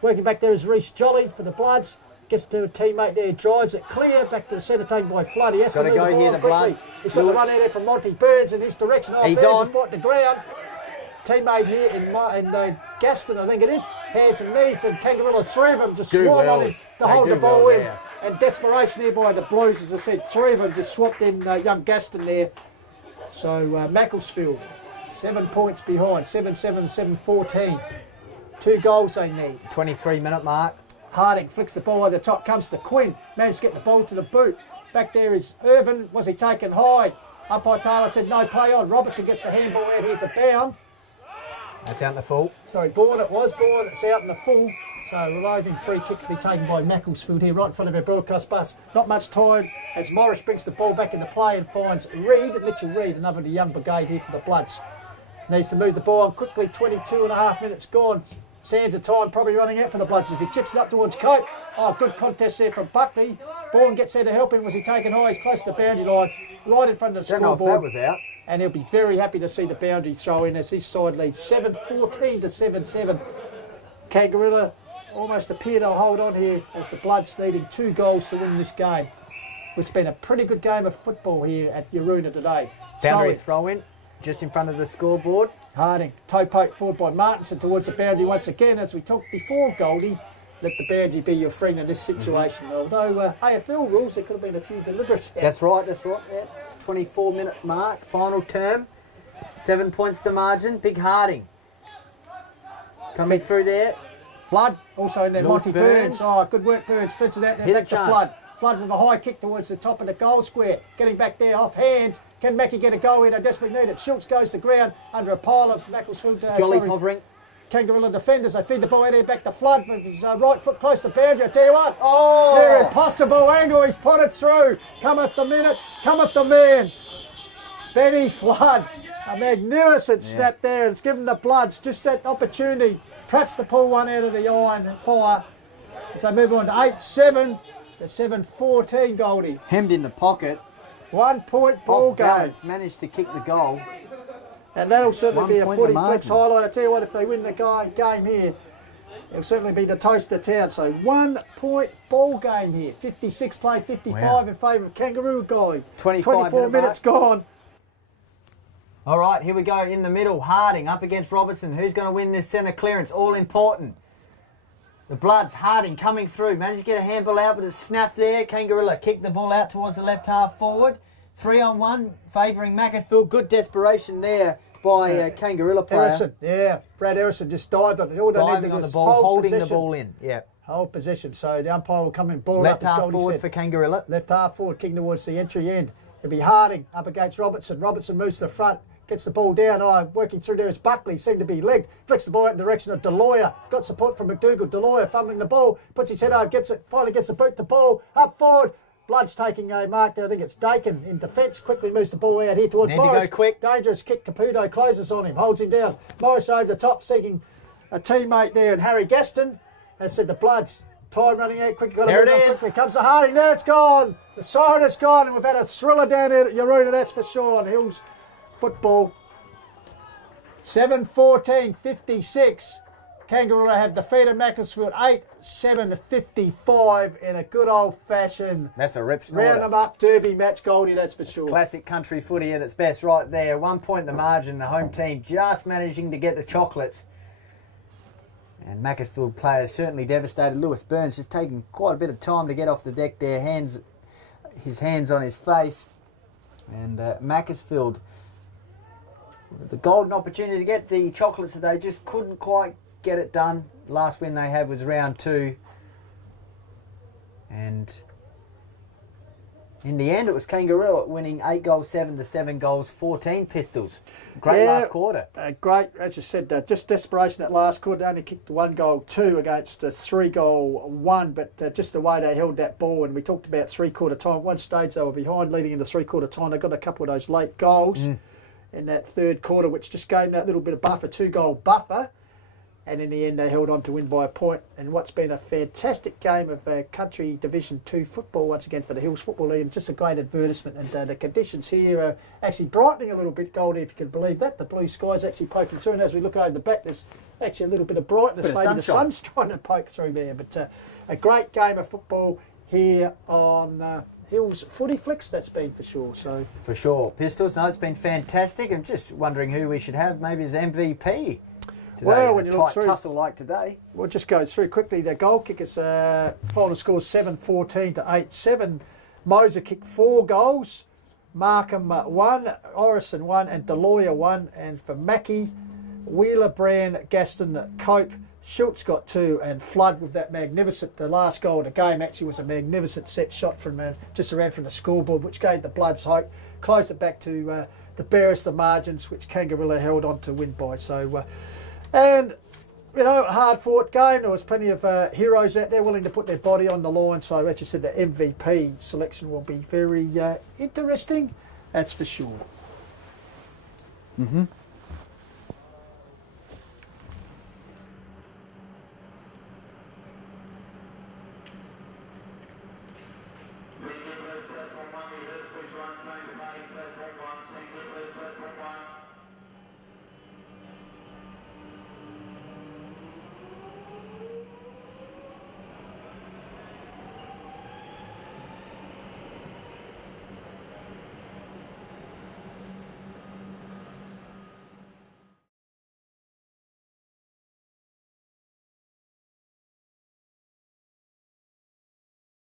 Working back there is Reece Jolly for the Bloods. Gets to a teammate there. Drives it clear. Back to the centre taken by Flood. He has Got to move go the ball here, the quickly. Bloods. He's got to run out there from Monty Burns in his direction. Oh, He's Burns on. has bought the ground. Teammate here in Gaston, I think it is. Hands and knees, and Kangarilla, 3 of them just Do swarm well. on him to They hold do the ball well in. there. And desperation here by the Blues, as I said, 3 of them just swapped in young Gaston there. So Macclesfield, 7 points behind, 7-7, 7-14. 2 goals they need. 23-minute mark. Harding flicks the ball over the top, comes to Quinn, managed to get the ball to the boot. Back there is Irvin. Was he taken high? Umpire Taylor said no, play on. Robertson gets the handball out here to Bound. That's out in the full. Sorry, Bourne it was. Bourne, it's out in the full. So arriving free kick to be taken by Macclesfield here right in front of our broadcast bus. Not much time as Morris brings the ball back into play and finds Mitchell Reid, another of the young brigade here for the Bloods. Needs to move the ball on quickly, 22 and a half minutes gone. Sands of time probably running out for the Bloods as he chips it up towards Cope. Oh, good contest there from Buckley. Bourne gets there to help him. Was he taken high? He's close to the boundary line, right in front of the Don't know if scoreboard. that was out. And he'll be very happy to see the boundary throw in as his side leads 7-14 to 7-7. Kangarilla almost appear to hold on here as the Bloods needing 2 goals to win this game. It's been a pretty good game of football here at Yaroona today. Boundary Sorry. throw in, just in front of the scoreboard. Harding, toe poke forward by Martinson towards the boundary once again. As we talked before, Goldie, let the boundary be your friend in this situation. Although AFL rules, there could have been a few deliberates. That's right, yeah. 24-minute mark, final term. 7 points to margin. Big Harding. Coming through there. Flood, also in there, Lewis Monty Burns. Burns. Oh, good work, Burns. Fits it out there, Hit back a to chance. Flood. Flood with a high kick towards the top of the goal square. Getting back there, off hands. Can Mackie get a goal in? I desperately need it. Schultz goes to ground under a pile of Macclesfield. Jolly's hovering. Kangarilla defenders. They feed the ball out there back to Flood with his right foot close to boundary. I tell you what. Oh! Near impossible angle. He's put it through. Cometh the minute. Cometh the man. Benny Flood. A magnificent snap there. And it's given the Bloods just that opportunity. Perhaps to pull one out of the iron fire. So move on to 8-7 to 7-14, Goldie. Hemmed in the pocket. 1 point ball Off game. balance, managed to kick the goal. And that'll certainly 1 be a point footy the flex margin. highlight. I tell you what, if they win the game here, it'll certainly be the toast of town. So 1 point ball game here. 56 play, 55 Wow. in favour of Kangaroo Goldie. 24 minutes gone. All right, here we go in the middle. Harding up against Robertson. Who's going to win this centre clearance? All important. The Bloods, Harding coming through. Managed to get a handball out, but it's snapped there. Kangarilla kicked the ball out towards the left half forward. 3-on-1, favouring Macclesfield. Good desperation there by Kangarilla player. Harrison, yeah. Brad Harrison just dived on it. All they need Diving to on do the is ball, hold holding possession. the ball in. Yeah. Hold possession. So the umpire will come in, ball Left up, as half Goldie forward said. for Kangarilla. Left half forward, kicking towards the entry end. It'll be Harding up against Robertson. Robertson moves to the front, gets the ball down. Working through there is Buckley, seemed to be legged. Flicks the ball out in the direction of Deloyer. He's got support from McDougall. Deloyer fumbling the ball, puts his head over, gets it, finally gets the boot to ball. Up forward. Bloods taking a mark there. I think it's Dakin in defence. Quickly moves the ball out here towards Need to go Morris. quick. Dangerous kick. Caputo closes on him, holds him down. Morris over the top, seeking a teammate there. And Harry Gaston has said the Bloods. Time running out quickly. There it is. Quickly comes to Harding. There it's gone. The siren has gone, and we've had a thriller down here at Yaroona, that's for sure, on Hills football. 7-14, 56. Kangarilla have defeated Macclesfield 8-7-55 in a good old-fashioned That's a rip round snorter. them up derby match, Goldie, that's for sure. Classic country footy at its best right there. 1 point the margin. The home team just managing to get the chocolates. And Macclesfield players certainly devastated. Lewis Burns just taking quite a bit of time to get off the deck there. His hands on his face. And Macclesfield, the golden opportunity to get the chocolates that they just couldn't quite get it done. Last win they had was round 2. And in the end, it was Kangarilla winning 8 goals, 7 to 7 goals, 14 pistols. Great last quarter. Great, as you said, just desperation that last quarter. They only kicked 1 goal 2 against a 3 goal 1, but just the way they held that ball. And we talked about 3/4 time. At one stage they were behind leading into 3/4 time. They got a couple of those late goals. in that third quarter, which just gave that little bit of buffer, 2-goal buffer. And in the end, they held on to win by a point. And what's been a fantastic game of country Division 2 football once again for the Hills Football League. And just a great advertisement. And the conditions here are actually brightening a little bit, Goldie, if you can believe that. The blue sky's actually poking through. And as we look over the back, there's actually a little bit of brightness. Bit of Maybe the sunshine. sun's trying to poke through there. But a great game of football here on Hills Footy Flicks, that's been for sure. So For sure. Pistols, no, it's been fantastic. I'm just wondering who we should have maybe as MVP. Today, Well, when a you look tight through- tussle like today. we'll just go through quickly. The goal kickers, final score 7-14 to 8-7. Moser kicked 4 goals. Markham 1, Orison 1, and Deloya 1. And for Mackie, Wheeler, Brand, Gaston, Cope, Schultz got 2, and Flood with that magnificent, the last goal of the game actually was a magnificent set shot from just around from the scoreboard, which gave the Bloods hope. Closed it back to the barest of margins, which Kangarilla held on to win by. So, and you know, a hard fought game. There was plenty of heroes out there willing to put their body on the line. So, as you said, the MVP selection will be very interesting. That's for sure. Mm-hmm.